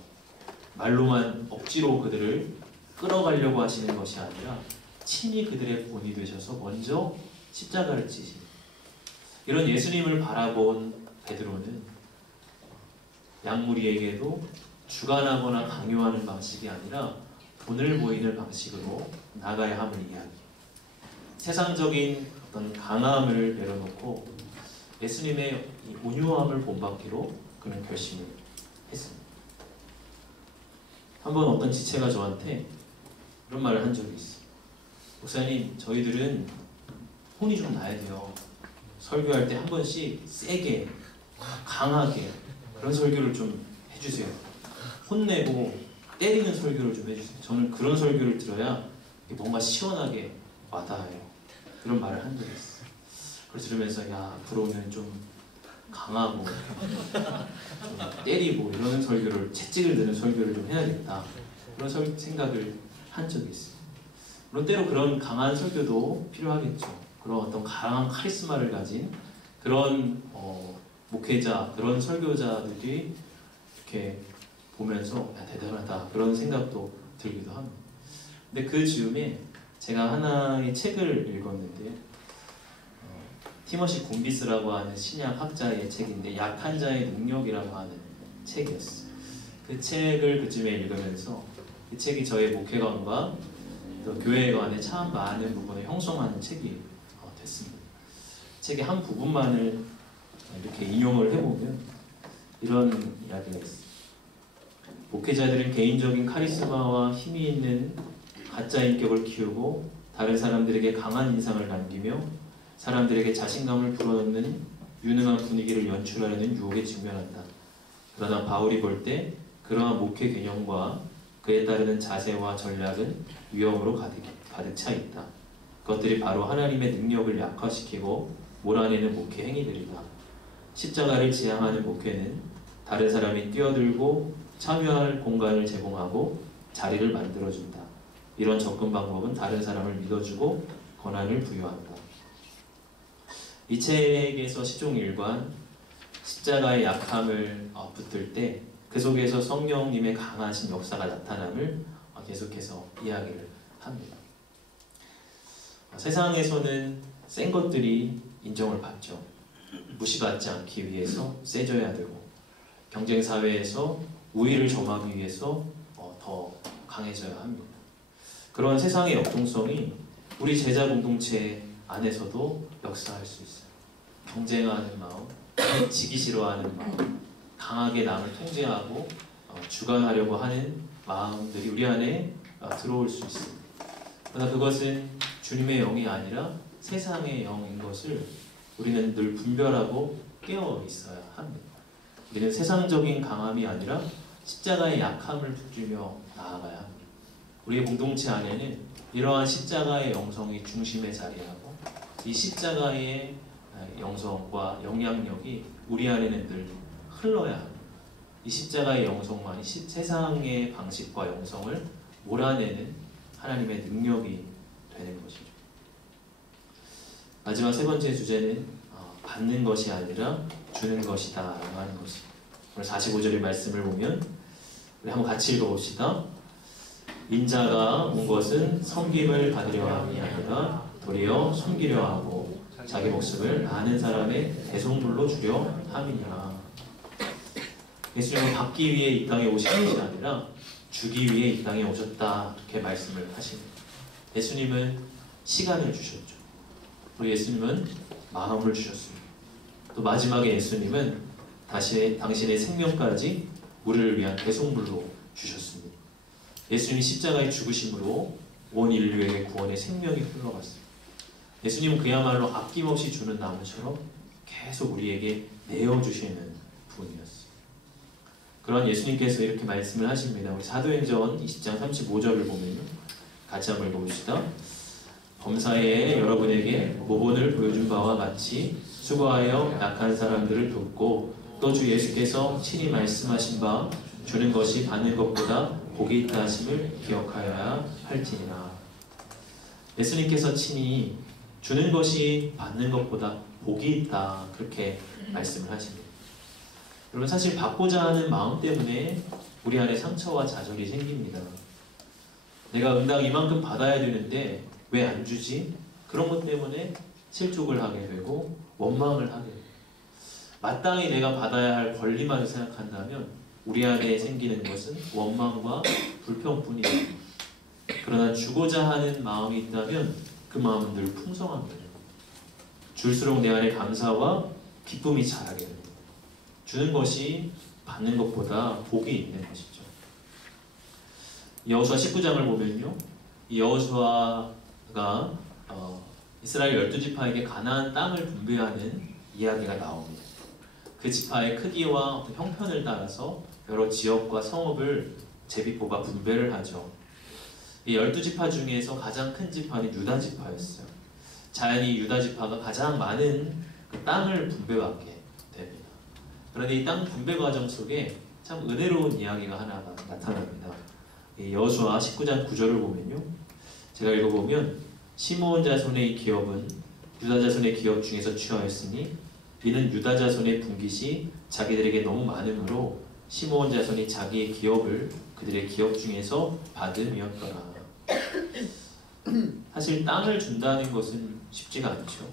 말로만 억지로 그들을 끌어가려고 하시는 것이 아니라 친히 그들의 본이 되셔서 먼저 십자가를 지십니다. 이런 예수님을 바라본 베드로는 양무리에게도 주관하거나 강요하는 방식이 아니라 본을 보이는 방식으로 나가야 함을 이야기해요. 세상적인 어떤 강함을 내려놓고 예수님의 이 온유함을 본받기로 그는 결심을 했습니다. 한번 어떤 지체가 저한테 이런 말을 한 적이 있어요. 목사님, 저희들은 혼이 좀 나야 돼요. 설교할 때 한 번씩 세게, 강하게 그런 설교를 좀 해주세요. 혼내고 때리는 설교를 좀 해주세요. 저는 그런 설교를 들어야 뭔가 시원하게 와닿아요. 그런 말을 한 적이 있어요. 그걸 들으면서 야, 앞으로는 좀 강하고 좀 때리고 이런 설교를, 채찍을 드는 설교를 좀 해야겠다. 그런 생각을 한 적이 있어요. 물론 때로 그런 강한 설교도 필요하겠죠. 그런 어떤 강한 카리스마를 가진 그런 목회자, 그런 설교자들이 이렇게 보면서 야, 대단하다 그런 생각도 들기도 합니다. 근데 그 즈음에 제가 하나의 책을 읽었는데 티머시 곰비스라고 하는 신약 학자의 책인데 약한 자의 능력이라고 하는 책이었어요. 그 책을 그쯤에 읽으면서 이 책이 저의 목회관과 또 교회관에 참 많은 부분을 형성하는 책이 됐습니다. 책의 한 부분만을 이렇게 인용을 해보면 이런 이야기가 있어요. 목회자들은 개인적인 카리스마와 힘이 있는 가짜 인격을 키우고 다른 사람들에게 강한 인상을 남기며 사람들에게 자신감을 불어넣는 유능한 분위기를 연출하려는 유혹에 직면한다. 그러나 바울이 볼 때 그러한 목회 개념과 그에 따르는 자세와 전략은 위험으로 가득 차 있다. 그것들이 바로 하나님의 능력을 약화시키고 몰아내는 목회 행위들이다. 십자가를 지향하는 목회는 다른 사람이 뛰어들고 참여할 공간을 제공하고 자리를 만들어준다. 이런 접근 방법은 다른 사람을 믿어주고 권한을 부여한다. 이 책에서 시종 1관 십자가의 약함을 붙들 때 그 속에서 성령님의 강하신 역사가 나타남을 계속해서 이야기를 합니다. 세상에서는 센 것들이 인정을 받죠. 무시받지 않기 위해서 세져야 되고 경쟁사회에서 우위를 점하기 위해서 더 강해져야 합니다. 그런 세상의 역동성이 우리 제자 공동체 안에서도 역사할 수 있어요. 경쟁하는 마음, 지기 싫어하는 마음, 강하게 남을 통제하고 주관하려고 하는 마음들이 우리 안에 들어올 수 있습니다. 그러나 그것은 주님의 영이 아니라 세상의 영인 것을 우리는 늘 분별하고 깨어 있어야 합니다. 우리는 세상적인 강함이 아니라 십자가의 약함을 붙들며 나아가야 합니다. 우리의 공동체 안에는 이러한 십자가의 영성이 중심에 자리하고 이 십자가의 영성과 영향력이 우리 안에는 늘 흘러야 합니다. 이 십자가의 영성만이 세상의 방식과 영성을 몰아내는 하나님의 능력이 되는 것이죠. 마지막 세 번째 주제는 받는 것이 아니라 주는 것이다 라고 하는 것입니다. 오늘 45절의 말씀을 보면 우리 한번 같이 읽어봅시다. 인자가 온 것은 섬김을 받으려 함이 아니라 도리어 섬기려 하고 자기 목숨을 아는 사람의 대속물로 주려 함이니라. 예수님은 받기 위해 이 땅에 오신 것이 아니라 주기 위해 이 땅에 오셨다 이렇게 말씀을 하십니다. 예수님은 시간을 주셨죠. 그리고 예수님은 마음을 주셨습니다. 또 마지막에 예수님은 당신의 생명까지 우리를 위한 대속물로 주셨습니다. 예수님이 십자가의 죽으심으로 온 인류에게 구원의 생명이 흘러갔습니다. 예수님은 그야말로 아낌없이 주는 나무처럼 계속 우리에게 내어주시는 분이었습니다. 그런 예수님께서 이렇게 말씀을 하십니다. 우리 사도행전 20장 35절을 보면 같이 한번 읽어봅시다. 범사에 여러분에게 모본을 보여준 바와 같이 수고하여 약한 사람들을 돕고 또 주 예수께서 친히 말씀하신 바 주는 것이 받는 것보다 복이 있다 하심을 기억하여야 할지니라. 예수님께서 친히 주는 것이 받는 것보다 복이 있다 그렇게 말씀을 하십니다. 여러분 사실 받고자 하는 마음 때문에 우리 안에 상처와 좌절이 생깁니다. 내가 응당 이만큼 받아야 되는데 왜 안 주지? 그런 것 때문에 실족을 하게 되고 원망을 하게 돼요. 마땅히 내가 받아야 할 권리만 생각한다면 우리 안에 생기는 것은 원망과 불평뿐이에요. 그러나 주고자 하는 마음이 있다면 그 마음은 늘 풍성합니다. 줄수록 내 안에 감사와 기쁨이 자라게 됩니다. 주는 것이 받는 것보다 복이 있는 것이죠. 여호수아 19장을 보면요, 이 여호수아가 이스라엘 12지파에게 가나안 땅을 분배하는 이야기가 나옵니다. 그 지파의 크기와 어떤 형편을 따라서 여러 지역과 성읍을 제비 뽑아 분배를 하죠. 이 12지파 중에서 가장 큰 지파는 유다 지파였어요. 자연히 유다 지파가 가장 많은 그 땅을 분배받게 됩니다. 그런데 이 땅 분배 과정 속에 참 은혜로운 이야기가 하나가 나타납니다. 이 여호수아 19장 9절을 보면요, 제가 읽어보면 시므온 자손의 기업은 유다 자손의 기업 중에서 취하였으니 이는 유다 자손의 분깃이 자기들에게 너무 많으므로 시므온 자손이 자기의 기업을 그들의 기업 중에서 받음이었더라. 사실 땅을 준다는 것은 쉽지가 않죠.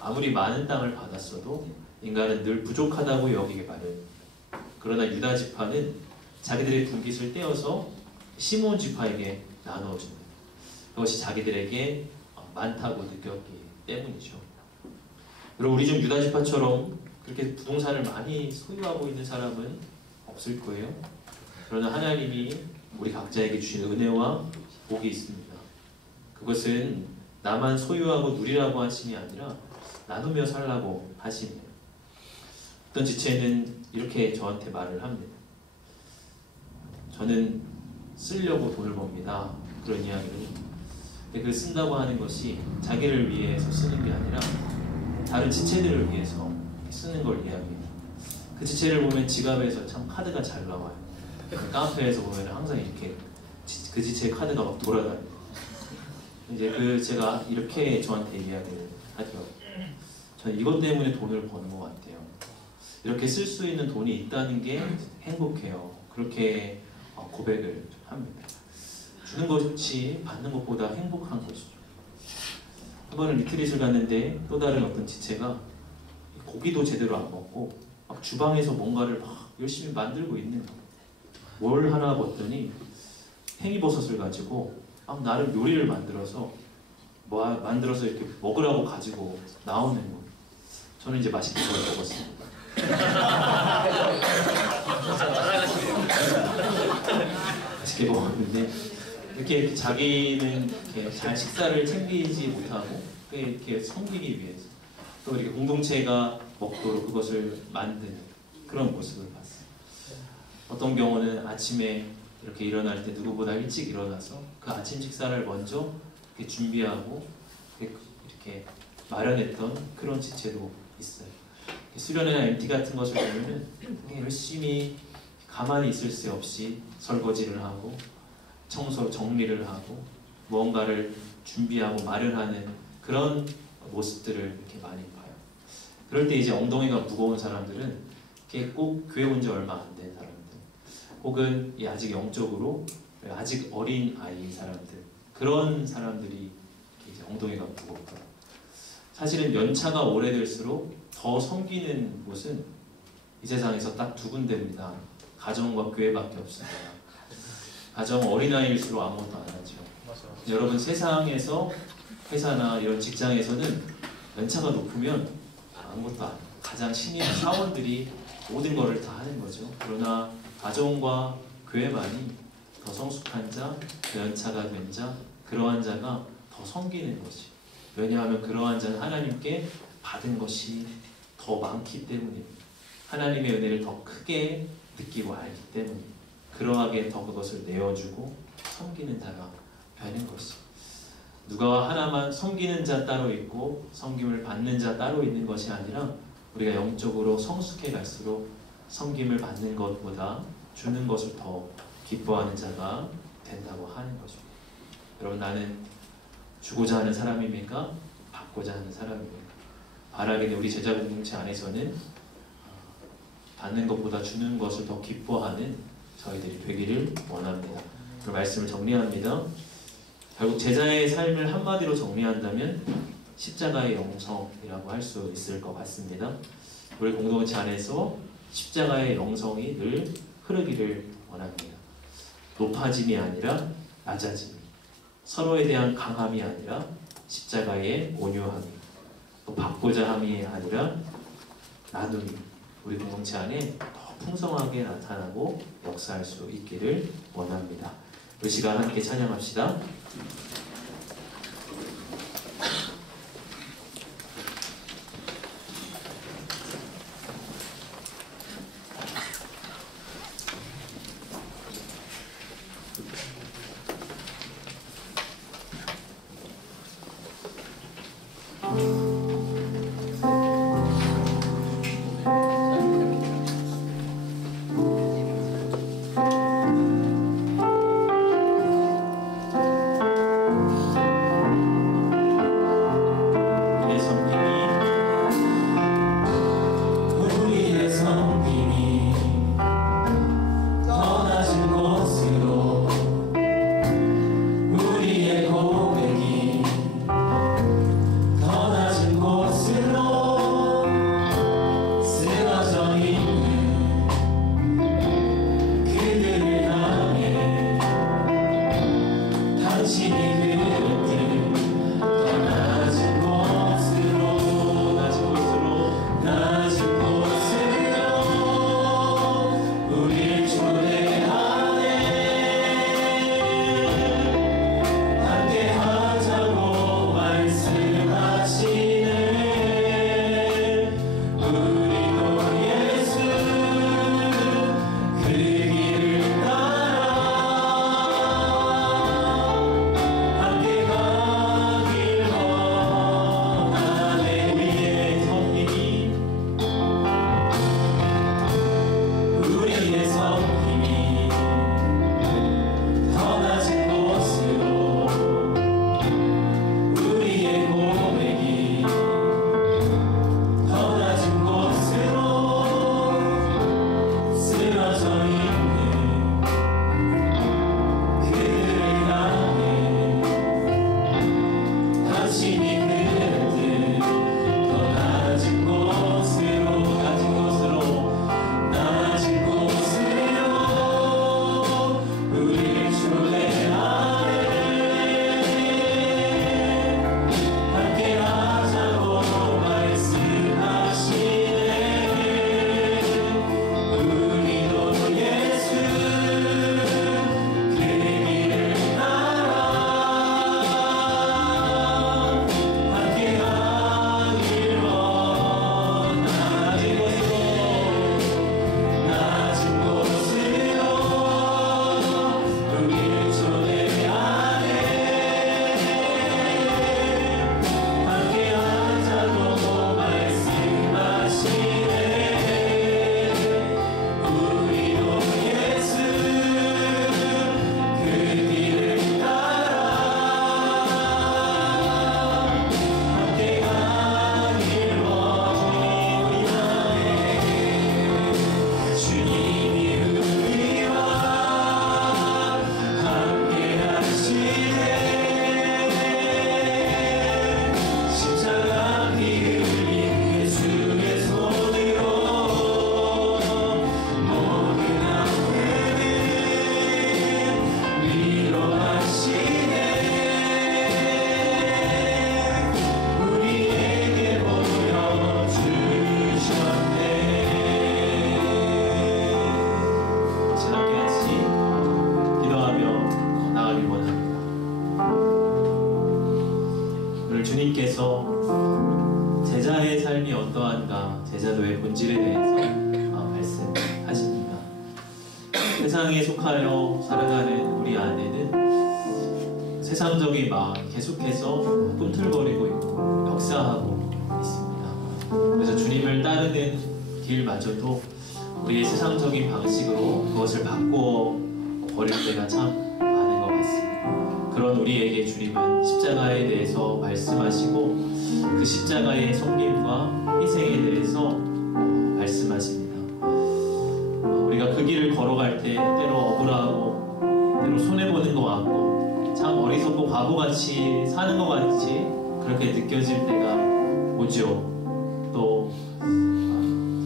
아무리 많은 땅을 받았어도 인간은 늘 부족하다고 여기게 마련입니다. 그러나 유다 지파는 자기들의 분깃을 떼어서 시므온 지파에게 나누어줍니다. 그것이 자기들에게 많다고 느꼈기 때문이죠. 그리고 우리 중 유다 지파처럼 그렇게 부동산을 많이 소유하고 있는 사람은 없을 거예요. 그러나 하나님이 우리 각자에게 주신 은혜와 복이 있습니다. 그것은 나만 소유하고 누리라고 하심이 아니라 나누며 살라고 하시네요. 어떤 지체는 이렇게 저한테 말을 합니다. 저는 쓰려고 돈을 법니다. 그런 이야기를. 근데 그 쓴다고 하는 것이 자기를 위해서 쓰는 게 아니라 다른 지체들을 위해서 쓰는 걸 이야기해요. 그 지체를 보면 지갑에서 참 카드가 잘 나와요. 카페에서 보면 항상 이렇게 그 지체의 카드가 막 돌아다녀요. 이제 제가 이렇게 저한테 이야기를 하더라고요. 저는 이것 때문에 돈을 버는 것 같아요. 이렇게 쓸 수 있는 돈이 있다는 게 행복해요. 그렇게 고백을 합니다. 주는 것이 받는 것보다 행복한 것이죠. 한 번은 리트릿을 갔는데 또 다른 어떤 지체가 고기도 제대로 안 먹고 막 주방에서 뭔가를 막 열심히 만들고 있는 거예요. 뭘 하나 봤더니 팽이버섯을 가지고 막 나름 요리를 만들어서 만들어서 이렇게 먹으라고 가지고 나오는 거예요. 저는 이제 맛있게 그걸 먹었습니다. 맛있게 먹었는데 이렇게 자기는 이렇게 잘 식사를 챙기지 못하고 이렇게 섬기기 위해서 또 이렇게 공동체가 먹도록 그것을 만드는 그런 모습을 봤어요. 어떤 경우는 아침에 이렇게 일어날 때 누구보다 일찍 일어나서 그 아침 식사를 먼저 이렇게 준비하고 이렇게 마련했던 그런 지체도 있어요. 수련회나 MT 같은 것을 보면은 열심히 가만히 있을 새 없이 설거지를 하고 청소 정리를 하고 무언가를 준비하고 마련하는 그런 모습들을 이렇게 많이 봐요. 그럴 때 이제 엉덩이가 무거운 사람들은 이렇게 꼭 교회 온 지 얼마 안 된 사람들, 혹은 아직 영적으로 아직 어린 아이인 사람들, 그런 사람들이 이제 엉덩이가 무겁더라고요. 사실은 연차가 오래될수록 더 섬기는 곳은 이 세상에서 딱 두 군데입니다. 가정과 교회밖에 없습니다. 가정 어린아이일수록 아무것도 안 하죠. 맞아. 여러분 세상에서 회사나 이런 직장에서는 연차가 높으면 아무것도 안 해요. 가장 신인 사원들이 모든 것을 다 하는 거죠. 그러나 가정과 교회만이 더 성숙한 자, 그 연차가 된 자, 그러한 자가 더 섬기는 것이. 왜냐하면 그러한 자는 하나님께 받은 것이 더 많기 때문입니다. 하나님의 은혜를 더 크게 느끼고 알기 때문입니다. 그러하게 더 그것을 내어주고 섬기는 자가 되는 것이. 누가 하나만 섬기는 자 따로 있고 섬김을 받는 자 따로 있는 것이 아니라 우리가 영적으로 성숙해 갈수록 섬김을 받는 것보다 주는 것을 더 기뻐하는 자가 된다고 하는 거죠. 여러분, 나는 주고자 하는 사람입니까? 받고자 하는 사람입니까? 바라기는 우리 제자 공동체 안에서는 받는 것보다 주는 것을 더 기뻐하는 저희들이 되기를 원합니다. 그 말씀을 정리합니다. 결국 제자의 삶을 한마디로 정리한다면 십자가의 영성이라고 할 수 있을 것 같습니다. 우리 공동체 안에서 십자가의 영성이 늘 흐르기를 원합니다. 높아짐이 아니라 낮아짐, 서로에 대한 강함이 아니라 십자가의 온유함이, 또 받고자 함이 아니라 나눔이 우리 공동체 안에 더 풍성하게 나타나고 역사할 수 있기를 원합니다. 이 시간 함께 찬양합시다. 주님께서 제자의 삶이 어떠한가, 제자도의 본질에 대해서 말씀하십니다. 세상에 속하여 살아가는 우리 안에는 세상적인 마음이 계속해서 꿈틀거리고 있고 역사하고 있습니다. 그래서 주님을 따르는 길마저도 우리의 세상적인 방식으로 그것을 바꾸어 버릴 때가 참 많은 것 같습니다. 그런 우리에게 주님은 십자가에 대해서 말씀하시고 그 십자가의 섬김과 희생에 대해서 말씀하십니다. 우리가 그 길을 걸어갈 때 때로 억울하고 때로 손해보는 것 같고 참 어리석고 바보같이 사는 것 같이 그렇게 느껴질 때가 오죠. 또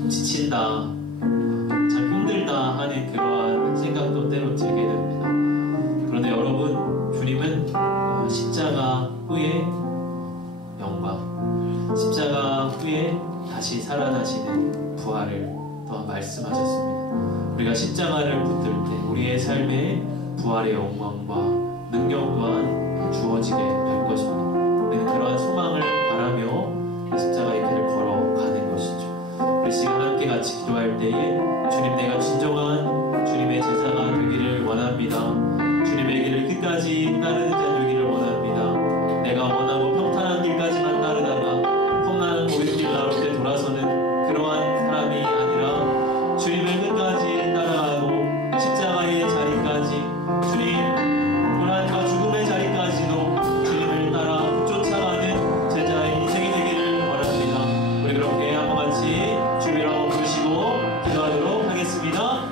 지친다, 참 힘들다 하는 그러한 생각도 때로 들게 됩니다. 그런데 여러분, 주님은 십자가 후에 영광, 십자가 후에 다시 살아나시는 부활을 또한 말씀하셨습니다. 우리가 십자가를 붙들 때 우리의 삶에 부활의 영광과 능력 또한 주어지게 될 것입니다. 우리는 그러한 소망을 바라며 십자가의 길을 걸어가는 것이죠. 우리 시간 함께 같이 기도할 때에 주님, 내가 진정한 주님의 제자가 되기를 원합니다. 주님의 길을 끝까지 따르는 자 되기를 원합니다. 내가 원하고 평탄한 길까지만 따르다가 험난한 고갯길 나올 때 돌아서는 그러한 사람이 아니라 주님을 끝까지 따라가고 십자가의 자리까지, 주님 고난과 죽음의 자리까지도 주님을 따라 쫓아가는 제자의 인생이 되기를 원합니다. 우리 그렇게 한번 같이 주님을 한번 부르시고 기도하도록 하겠습니다.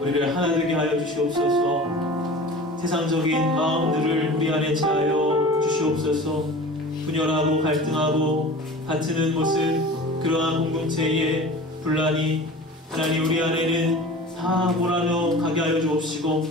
우리를 하나 되게 하여 주시옵소서. 세상적인 마음들을 우리 안에 제하여 주시옵소서. 분열하고 갈등하고 다투는 모습, 그러한 공동체의 분란이 하나님 우리 안에는 다 몰아넣어 가게 하여 주옵시고,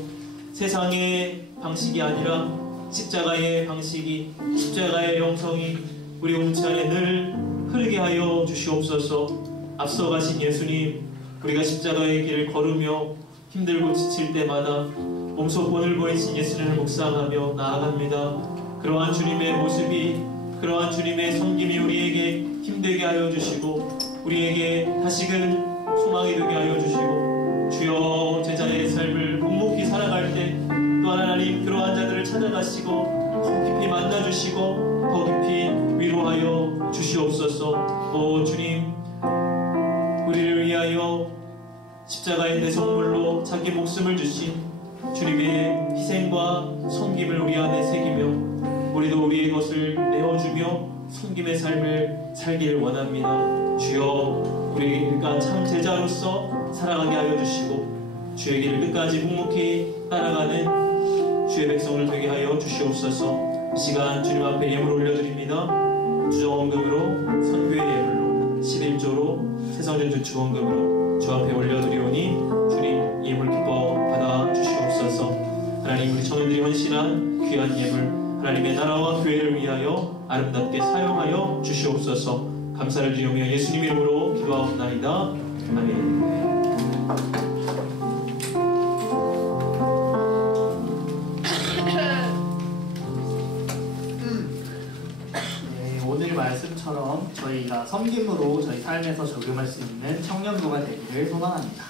세상의 방식이 아니라 십자가의 방식이, 십자가의 영성이 우리 몸체 안에 늘 흐르게 하여 주시옵소서. 앞서가신 예수님, 우리가 십자가의 길을 걸으며 힘들고 지칠 때마다 몸소 본을 보이신 예수님을 묵상하며 나아갑니다. 그러한 주님의 모습이, 그러한 주님의 섬김이 우리에게 힘되게 하여 주시고 우리에게 다시금 소망이 되게 하여 주시고, 주여 제자의 삶을 묵묵히 살아갈 때 또한 하나님 그러한 자들을 찾아가시고 더 깊이 만나주시고 더 깊이 위로하여 주시옵소서. 오 주님, 우리를 위하여 십자가의 대성물로 자기 목숨을 주신 주님의 희생과 섬김을 우리 안에 새기며 우리도 우리의 것을 내어주며 섬김의 삶을 살기를 원합니다. 주여, 우리가 참 제자로서 살아가게 하여 주시고 주의 길을 끝까지 묵묵히 따라가는 주의 백성을 되게 하여 주시옵소서. 이 시간 주님 앞에 예물 올려드립니다. 주정원금으로 선교의 예물로 11조로 새성전주 주원금으로 주 앞에 올려드리오니 주님 예물 기뻐 받아 주시옵소서. 하나님 우리 청년들이 헌신한 귀한 예물 하나님의 나라와 교회를 위하여 아름답게 사용하여 주시옵소서. 감사를 드리며 예수님 이름으로 기도하옵나이다. 아멘. 오늘 말씀처럼 저희가 섬김으로 저희 삶에서 적용할 수 있는 청년부가 되기를 소망합니다.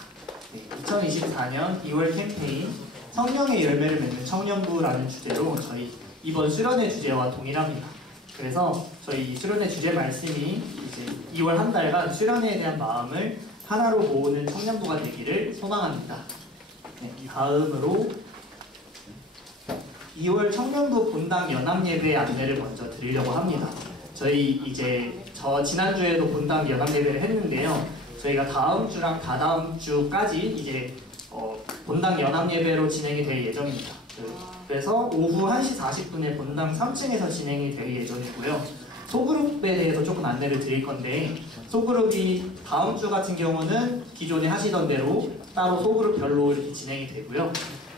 2024년 2월 캠페인 성령의 열매를 맺는 청년부라는 주제로 저희 이번 수련회 주제와 동일합니다. 그래서 저희 수련회 주제 말씀이 이제 2월 한 달간 수련회에 대한 마음을 하나로 모으는 청년부가 되기를 소망합니다. 다음으로 2월 청년부 본당 연합예배 안내를 먼저 드리려고 합니다. 저희 이제 지난주에도 본당 연합예배를 했는데요. 저희가 다음 주랑 다다음 주까지 이제 본당 연합예배로 진행이 될 예정입니다. 그래서 오후 1시 40분에 본당 3층에서 진행이 될 예정이고요. 소그룹에 대해서 조금 안내를 드릴 건데, 소그룹이 다음 주 같은 경우는 기존에 하시던 대로 따로 소그룹별로 이렇게 진행이 되고요.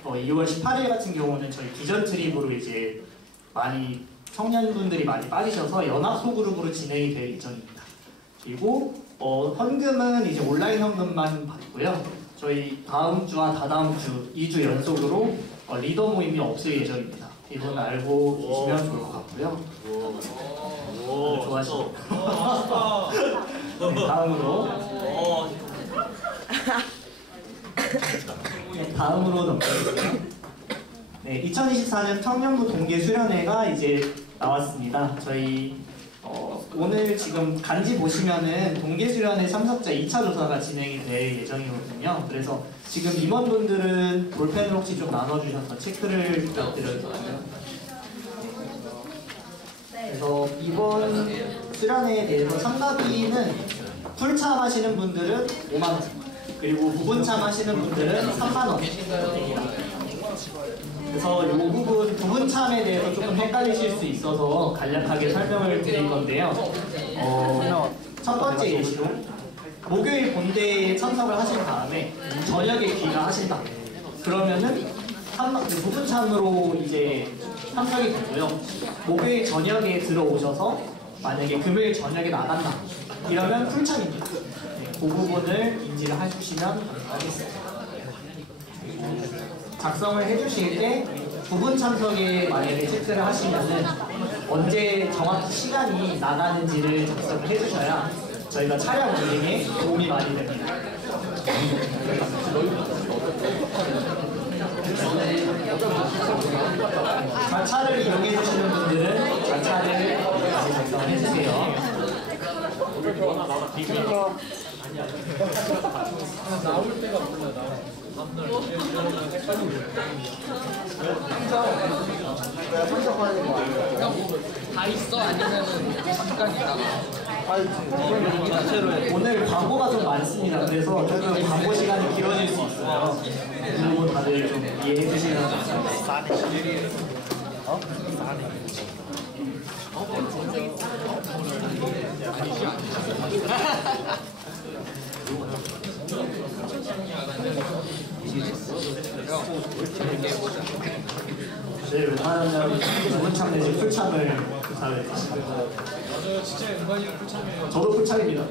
2월 18일 같은 경우는 저희 비전 트립으로 이제 청년분들이 많이 빠지셔서 연합 소그룹으로 진행이 될 예정입니다. 그리고 헌금은 이제 온라인 헌금만 받고요. 저희 다음 주와 다다음 주 2주 연속으로 리더 모임이 없을 예정입니다. 이건 알고 계시면 좋을 것 같고요. 좋아하시죠? 네, 다음으로 넘어가겠습니다. 네, 2024년 청년부 동계 수련회가 이제 나왔습니다. 저희 오늘 지금 간지 보시면은 동계 수련회 참석자 2차 조사가 진행이 될 예정이거든요. 그래서 지금 임원분들은 볼펜을 혹시 좀 나눠주셔서 체크를 부탁드려도 돼요. 그래서 이번 수련회에 대해서 참가비는 풀 참하시는 분들은 5만원, 그리고 부분 참하시는 분들은 3만원. 그래서 이 부분 부분 참에 대해서 조금 헷갈리실 수 있어서 간략하게 설명을 드릴 건데요. 첫 번째 예시로 목요일 본대에 참석을 하신 다음에 저녁에 귀가하신다. 그러면은 부분 참으로 이제 참석이 되고요. 목요일 저녁에 들어오셔서 만약에 금요일 저녁에 나간다. 이러면 풀참입니다. 네, 그 부분을 인지를 해주시면 감사하겠습니다. 작성을 해주실 때 부분 참석에 만약에 체크를 하시면은 언제 정확히 시간이 나가는지를 작성을 해주셔야 저희가 차량 운행에 도움이 많이 됩니다. 자차를 이용해 주시는 분들은 자차를 많이 작성을 해주세요. 나올 때가 몰라 다 있어? 아니면은 잠깐 있다가? 오늘 광고가 좀 많습니다. 그래서 조금 광고 시간이 길어질 수 있어요. 그리고 다들 좀 이해해 주시면 좋겠습니다. 네, 웬만하면 좋은 참 내지 풀참을 부탁을 드립니다. 맞아요, 진짜 은관이가 풀참이에요. 저도 풀참입니다.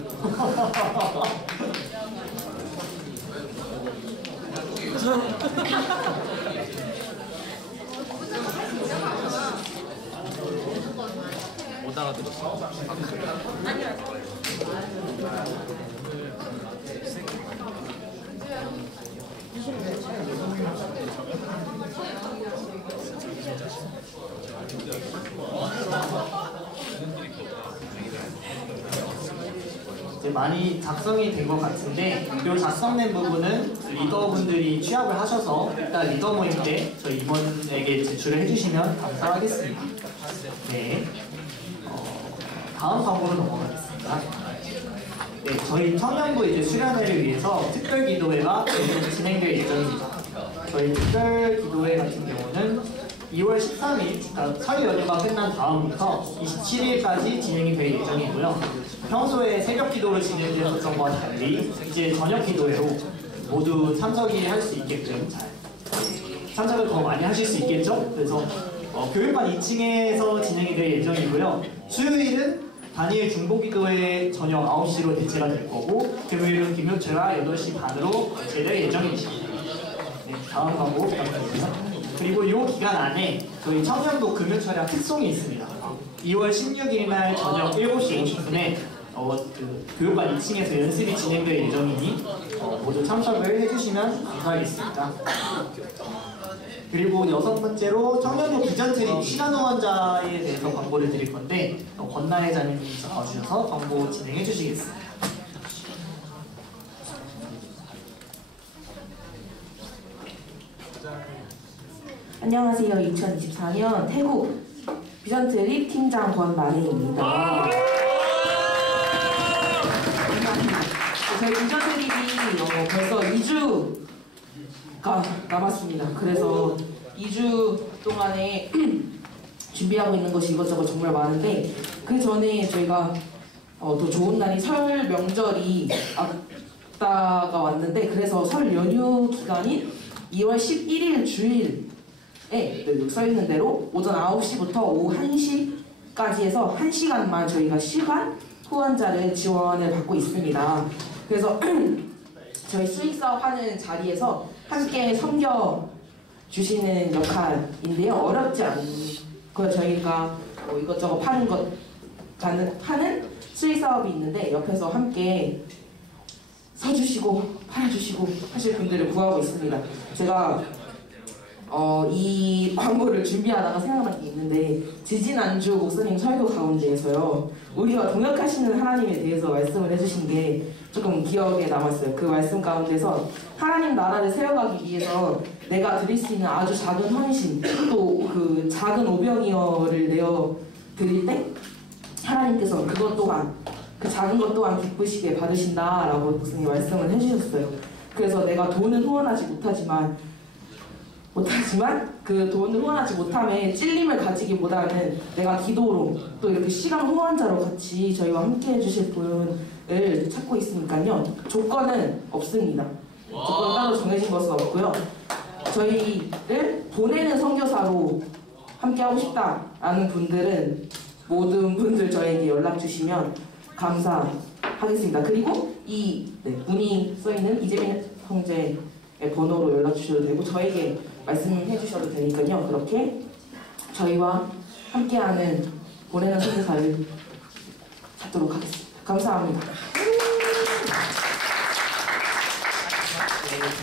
못 알아들었어. 이제 많이 작성이 된 것 같은데 이 작성된 부분은 리더분들이 취합을 하셔서 일단 리더 모임 때 저희 임원에게 제출을 해주시면 감사하겠습니다. 네, 다음 광고로 넘어가겠습니다. 네, 저희 청년부 이제 수련회를 위해서 특별 기도회가 진행될 예정입니다. 저희 특별 기도회 같은 경우는 2월 13일, 그러니까 설 연휴가 끝난 다음부터 27일까지 진행이 될 예정이고요. 평소에 새벽 기도를 진행했었던 것과 달리 이제 저녁 기도회로 모두 참석이 할 수 있게끔 참석을 더 많이 하실 수 있겠죠? 그래서 교육관 2층에서 진행이 될 예정이고요. 수요일은 단일 중보기도회 저녁 9시로 대체가 될 거고 금요일은 김효철과 8시 반으로 대체될 예정입니다. 네, 다음 광고 부탁드립니다. 그리고 이 기간 안에 저희 청년부 금요철야 특송이 있습니다. 2월 16일 날 저녁 7시 50분에 그 교육관 2층에서 연습이 진행될 예정이니 모두 참석을 해주시면 감사하겠습니다. 그리고 6번째로 청년부 비전 트립 시간 후원자에 대해서 광고를 드릴 건데 권나혜 자매님이 와주셔서 광고 진행해 주시겠습니다. 안녕하세요. 2024년 태국 비전 트립 팀장 권나혜입니다. 저희 비전 트립이 벌써 2주가 남았습니다. 그래서 2주 동안에 준비하고 있는 것이 이것저것 정말 많은데 그 전에 저희가 또 좋은 날이 설 명절이 앞다가 왔는데 그래서 설 연휴 기간인 2월 11일 주일에 여기 써있는 대로 오전 9시부터 오후 1시까지 해서 1시간만 저희가 시간 후원자를 지원을 받고 있습니다. 그래서 저희 수익사업 하는 자리에서 함께 섬겨주시는 역할인데요. 어렵지 않고 저희가 이것저것 파는 수익사업이 있는데 옆에서 함께 서주시고 팔아주시고 하실 분들을 구하고 있습니다. 제가 이 광고를 준비하다가 생각난 게 있는데 지지난주 목사님 설교 가운데에서요 우리와 동역하시는 하나님에 대해서 말씀을 해주신 게 조금 기억에 남았어요. 그 말씀 가운데서 하나님 나라를 세워가기 위해서 내가 드릴 수 있는 아주 작은 헌신 또 그 작은 오병이어를 내어 드릴 때 하나님께서 그것 또한 그 작은 것 또한 기쁘시게 받으신다라고 목사님 말씀을 해주셨어요. 그래서 내가 돈은 후원하지 못하지만 그 돈을 후원하지 못함에 찔림을 가지기보다는 내가 기도로 또 이렇게 시간 후원자로 같이 저희와 함께 해주실 분을 찾고 있으니까요. 조건은 없습니다. 조건 따로 정해진 것은 없고요. 저희를 보내는 선교사로 함께 하고 싶다라는 분들은 모든 분들 저에게 연락 주시면 감사하겠습니다. 그리고 이 문이 써있는 이재민 형제의 번호로 연락 주셔도 되고 저에게 말씀해 주셔도 되니까요. 그렇게 저희와 함께하는 보내는 선교사를 찾도록 하겠습니다. 감사합니다.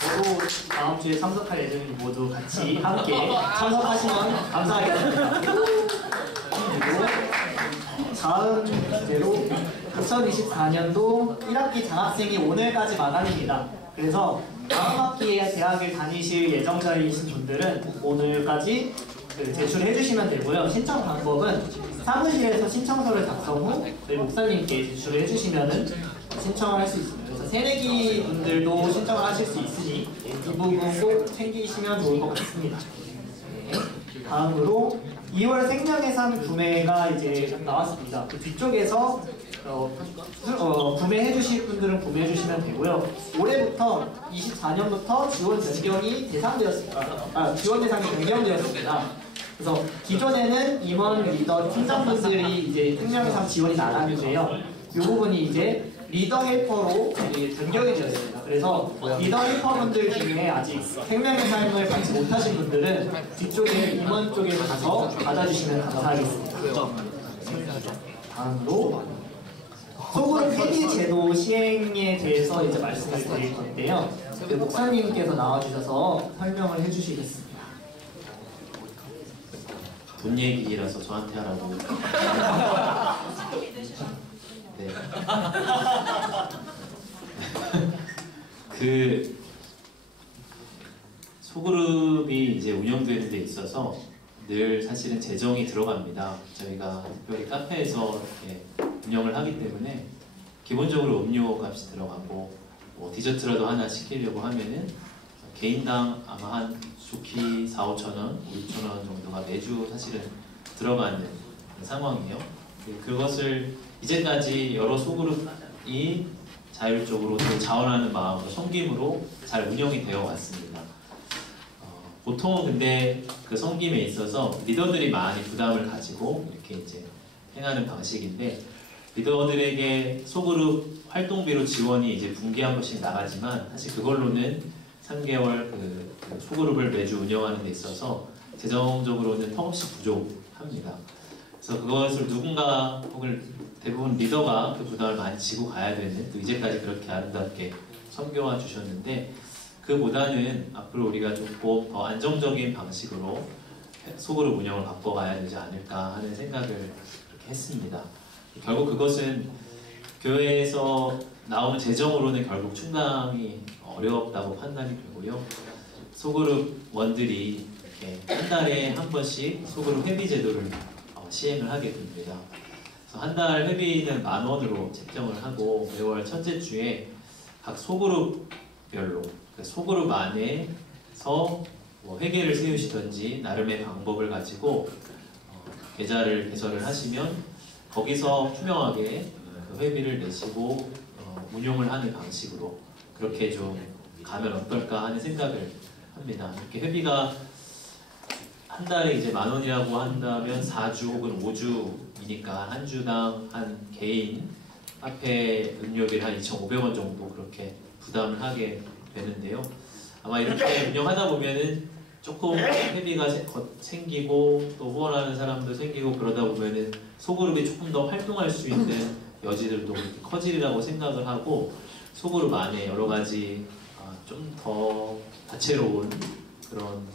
저도 다음 주에 참석할 예정이니 모두 같이 함께 참석하시면 감사하겠습니다. 그리고 다음 주제로 2024년도 1학기 장학생이 오늘까지 마감입니다. 그래서 다음 학기에 대학을 다니실 예정자이신 분들은 오늘까지 제출해 주시면 되고요. 신청 방법은 사무실에서 신청서를 작성 후 저희 목사님께 제출해 주시면 신청을 할 수 있습니다. 그래서 새내기 분들도 신청을 하실 수 있으니 이 부분 꼭 챙기시면 좋을 것 같습니다. 네. 다음으로 2월 생명예산 구매가 이제 나왔습니다. 그 뒤쪽에서 구매해 주실 분들은 구매해 주시면 되고요. 올해부터 24년부터 지원 변경이 지원 대상이 변경되었습니다. 그래서 기존에는 임원 리더 팀장분들이 이제 생명예산 지원이 나갔는데요. 이 부분이 이제 리더 헬퍼로 변경이 되었습니다. 그래서 리더 헬퍼분들 중에 아직 생명예산을 받지 못하신 분들은 뒤쪽에 임원 쪽에 가서 받아주시면 감사하겠습니다. 다음으로 소그룹 회계 제도 시행에 대해서 이제 말씀을 드릴 건데요. 목사님께서 나와주셔서 설명을 해주시겠습니다. 돈 얘기라서 저한테 하라고. 네. 그 소그룹이 이제 운영되는 데 있어서 늘 사실은 재정이 들어갑니다. 저희가 특별히 카페에서 이렇게 운영을 하기 때문에 기본적으로 음료 값이 들어가고 뭐 디저트라도 하나 시키려고 하면은 개인당 아마 한 좋게 4,000~5,000원, 5,000원 정도가 매주 사실은 들어가는 상황이에요. 그것을 이제까지 여러 소그룹이 자율적으로 또 자원하는 마음으로 섬김으로 잘 운영이 되어 왔습니다. 보통 근데 그 섬김에 있어서 리더들이 많이 부담을 가지고 이렇게 이제 행하는 방식인데, 리더들에게 소그룹 활동비로 지원이 이제 분기에 한 번씩 나가지만 사실 그걸로는 3개월 그 소그룹을 매주 운영하는 데 있어서 재정적으로는 턱없이 부족합니다. 그래서 그것을 누군가 혹은 대부분 리더가 그 부담을 많이 지고 가야 되는, 또 이제까지 그렇게 아름답게 섬겨와 주셨는데, 그보다는 앞으로 우리가 조금 더 안정적인 방식으로 소그룹 운영을 바꿔가야 되지 않을까 하는 생각을 그렇게 했습니다. 결국 그것은 교회에서 나오는 재정으로는 결국 충당이 어렵다고 판단이 되고요. 소그룹 원들이 이렇게 한 달에 한 번씩 소그룹 회비 제도를 시행을 하게 됩니다. 그래서 한 달 회비는 10,000원으로 책정을 하고 매월 첫째 주에 각 소그룹별로 그 소그룹 안에서 뭐 회계를 세우시든지 나름의 방법을 가지고 계좌를 개설을 하시면 거기서 투명하게 그 회비를 내시고 운용을 하는 방식으로 그렇게 좀 가면 어떨까 하는 생각을 합니다. 이렇게 회비가 한 달에 이제 10,000원이라고 한다면 4주 혹은 5주이니까 한 주당 한 개인 카페 음료비를 한 2,500원 정도 그렇게 부담을 하게 되는데요. 아마 이렇게 운영하다 보면은 조금 회비가 생기고 또 후원하는 사람도 생기고 그러다 보면은 소그룹이 조금 더 활동할 수 있는 여지들도 그렇게 커지리라고 생각을 하고, 소그룹 안에 여러 가지 좀 더 다채로운 그런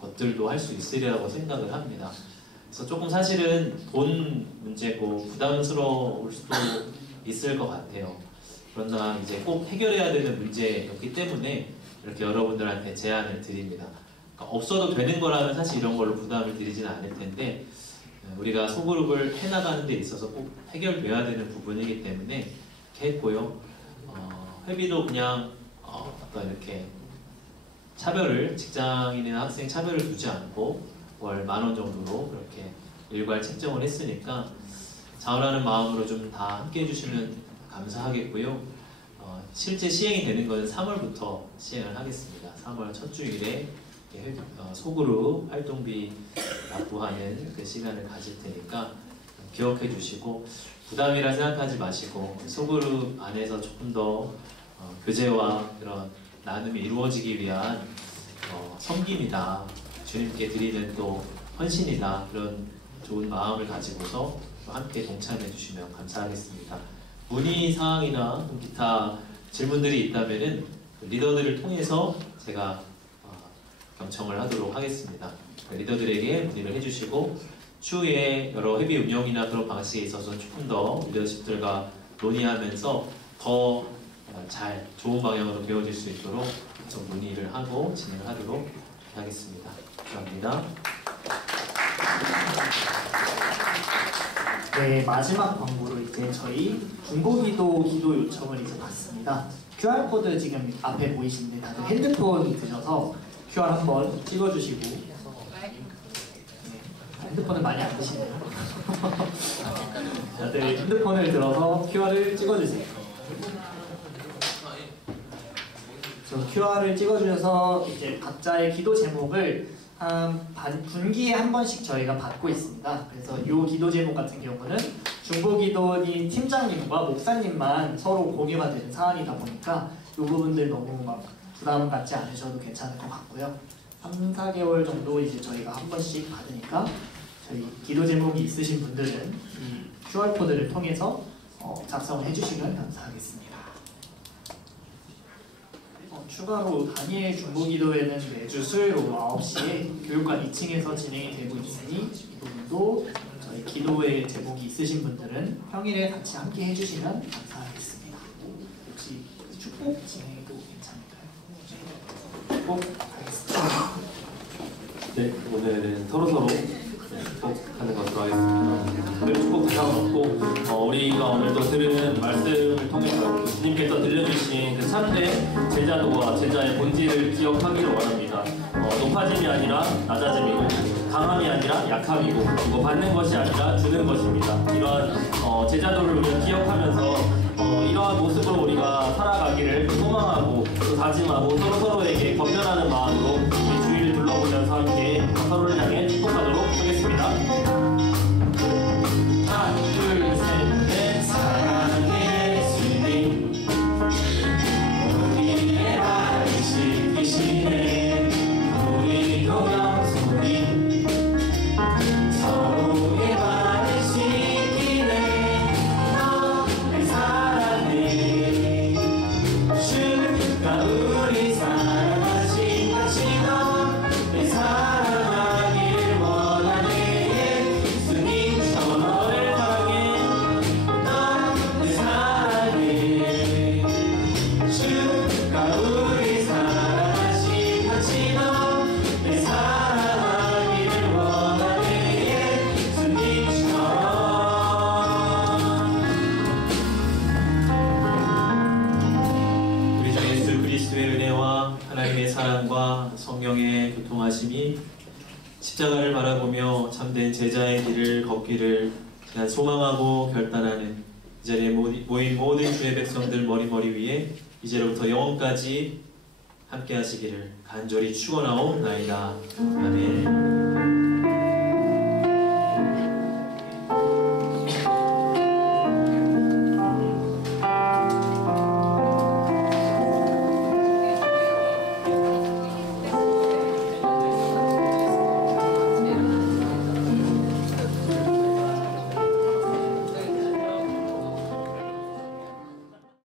것들도 할 수 있으리라고 생각을 합니다. 그래서 조금 사실은 돈 문제고 부담스러울 수도 있을 것 같아요. 그러나 이제 꼭 해결해야 되는 문제였기 때문에 이렇게 여러분들한테 제안을 드립니다. 그러니까 없어도 되는 거라면 사실 이런 걸로 부담을 드리지는 않을 텐데, 우리가 소그룹을 해나가는 데 있어서 꼭 해결돼야 되는 부분이기 때문에 이렇게 했고요. 회비도 그냥 어떤 이렇게 차별을, 직장인이나 학생 차별을 두지 않고 월 10,000원 정도로 그렇게 일괄 책정을 했으니까 자원하는 마음으로 좀 다 함께 해주시면 감사하겠고요. 실제 시행이 되는 것은 3월부터 시행을 하겠습니다. 3월 첫 주일에 소그룹 활동비 납부하는 그 시간을 가질 테니까 기억해 주시고, 부담이라 생각하지 마시고 소그룹 안에서 조금 더 교제와 그런 나눔이 이루어지기 위한 섬김이다, 주님께 드리는 또 헌신이다, 그런 좋은 마음을 가지고서 함께 동참해 주시면 감사하겠습니다. 문의사항이나 기타 질문들이 있다면 리더들을 통해서 제가 경청을 하도록 하겠습니다. 리더들에게 문의를 해주시고, 추후에 여러 회비 운영이나 그런 방식에 있어서 조금 더 리더십들과 논의하면서 더 잘 좋은 방향으로 배워질 수 있도록 좀 논의를 하고 진행을 하도록 하겠습니다. 감사합니다. 네, 마지막 광고로 이제 저희 중보기도 기도 요청을 이제 받습니다. QR코드 지금 앞에 보이시는데 다들 핸드폰 드셔서 QR 한번 찍어주시고, 네, 핸드폰을 많이 안 드시네요. 다들 핸드폰을 들어서 QR을 찍어주세요. QR을 찍어주셔서 이제 각자의 기도 제목을 분기에 한 번씩 저희가 받고 있습니다. 그래서 이 기도 제목 같은 경우는 중보기도니 팀장님과 목사님만 서로 공유가 되는 사안이다 보니까 이 부분들 너무 막 부담 갖지 않으셔도 괜찮을 것 같고요. 3, 4개월 정도 이제 저희가 한 번씩 받으니까 저희 기도 제목이 있으신 분들은 이 QR코드를 통해서 작성을 해주시면 감사하겠습니다. 추가로 다니엘 중보기도회는 매주 수요일 오후 9시에 교육관 2층에서 진행이 되고 있으니 이 부분도 저희 기도회 제목이 있으신 분들은 평일에 같이 함께 해주시면 감사하겠습니다. 혹시 축복 진행해도 괜찮을까요? 축복 하겠습니다. 네, 오늘은 서로서로 축복하는 것으로 하겠습니다. 오늘 축복 대상은 없고 우리가 오늘도 들은 말씀 주님께서 들려주신 그 참된 제자도와 제자의 본질을 기억하기를 원합니다. 높아짐이 아니라 낮아짐이고 강함이 아니라 약함이고 그리고 받는 것이 아니라 주는 것입니다. 이러한 제자도를 우리가 기억하면서 이러한 모습으로 우리가 살아가기를 소망하고 또 다짐하고 서로에게 격려하는 마음으로 우리 주위를 둘러보면서 함께 서로를 향해 축복하도록 하겠습니다. 하나, 둘, 셋, 넷. 사랑의 예수님 우리의 발을 씻기시네. 우리도 영손이 서로의 발을 씻기네. 너를 사랑해. 주가 우리 사랑하신 같이 너를 사랑하길 원하네. 예수님처럼 너를 사랑해. 너를 사랑해. 주가 우리 사랑하신 같이 너를 사랑하기를 원하네. 예수님처럼. 우리 주 예수 그리스도의 은혜와 하나님의 사랑과 성령의 교통하심이 십자가를 바라보며 참된 제자의 길을 걷기를 제가 소망하고 결단하는 이 자리에 모인 모든 주의 백성들 머리 위에 이제로부터 영원까지 함께 하시기를 간절히 축원하옵나이다. 아멘.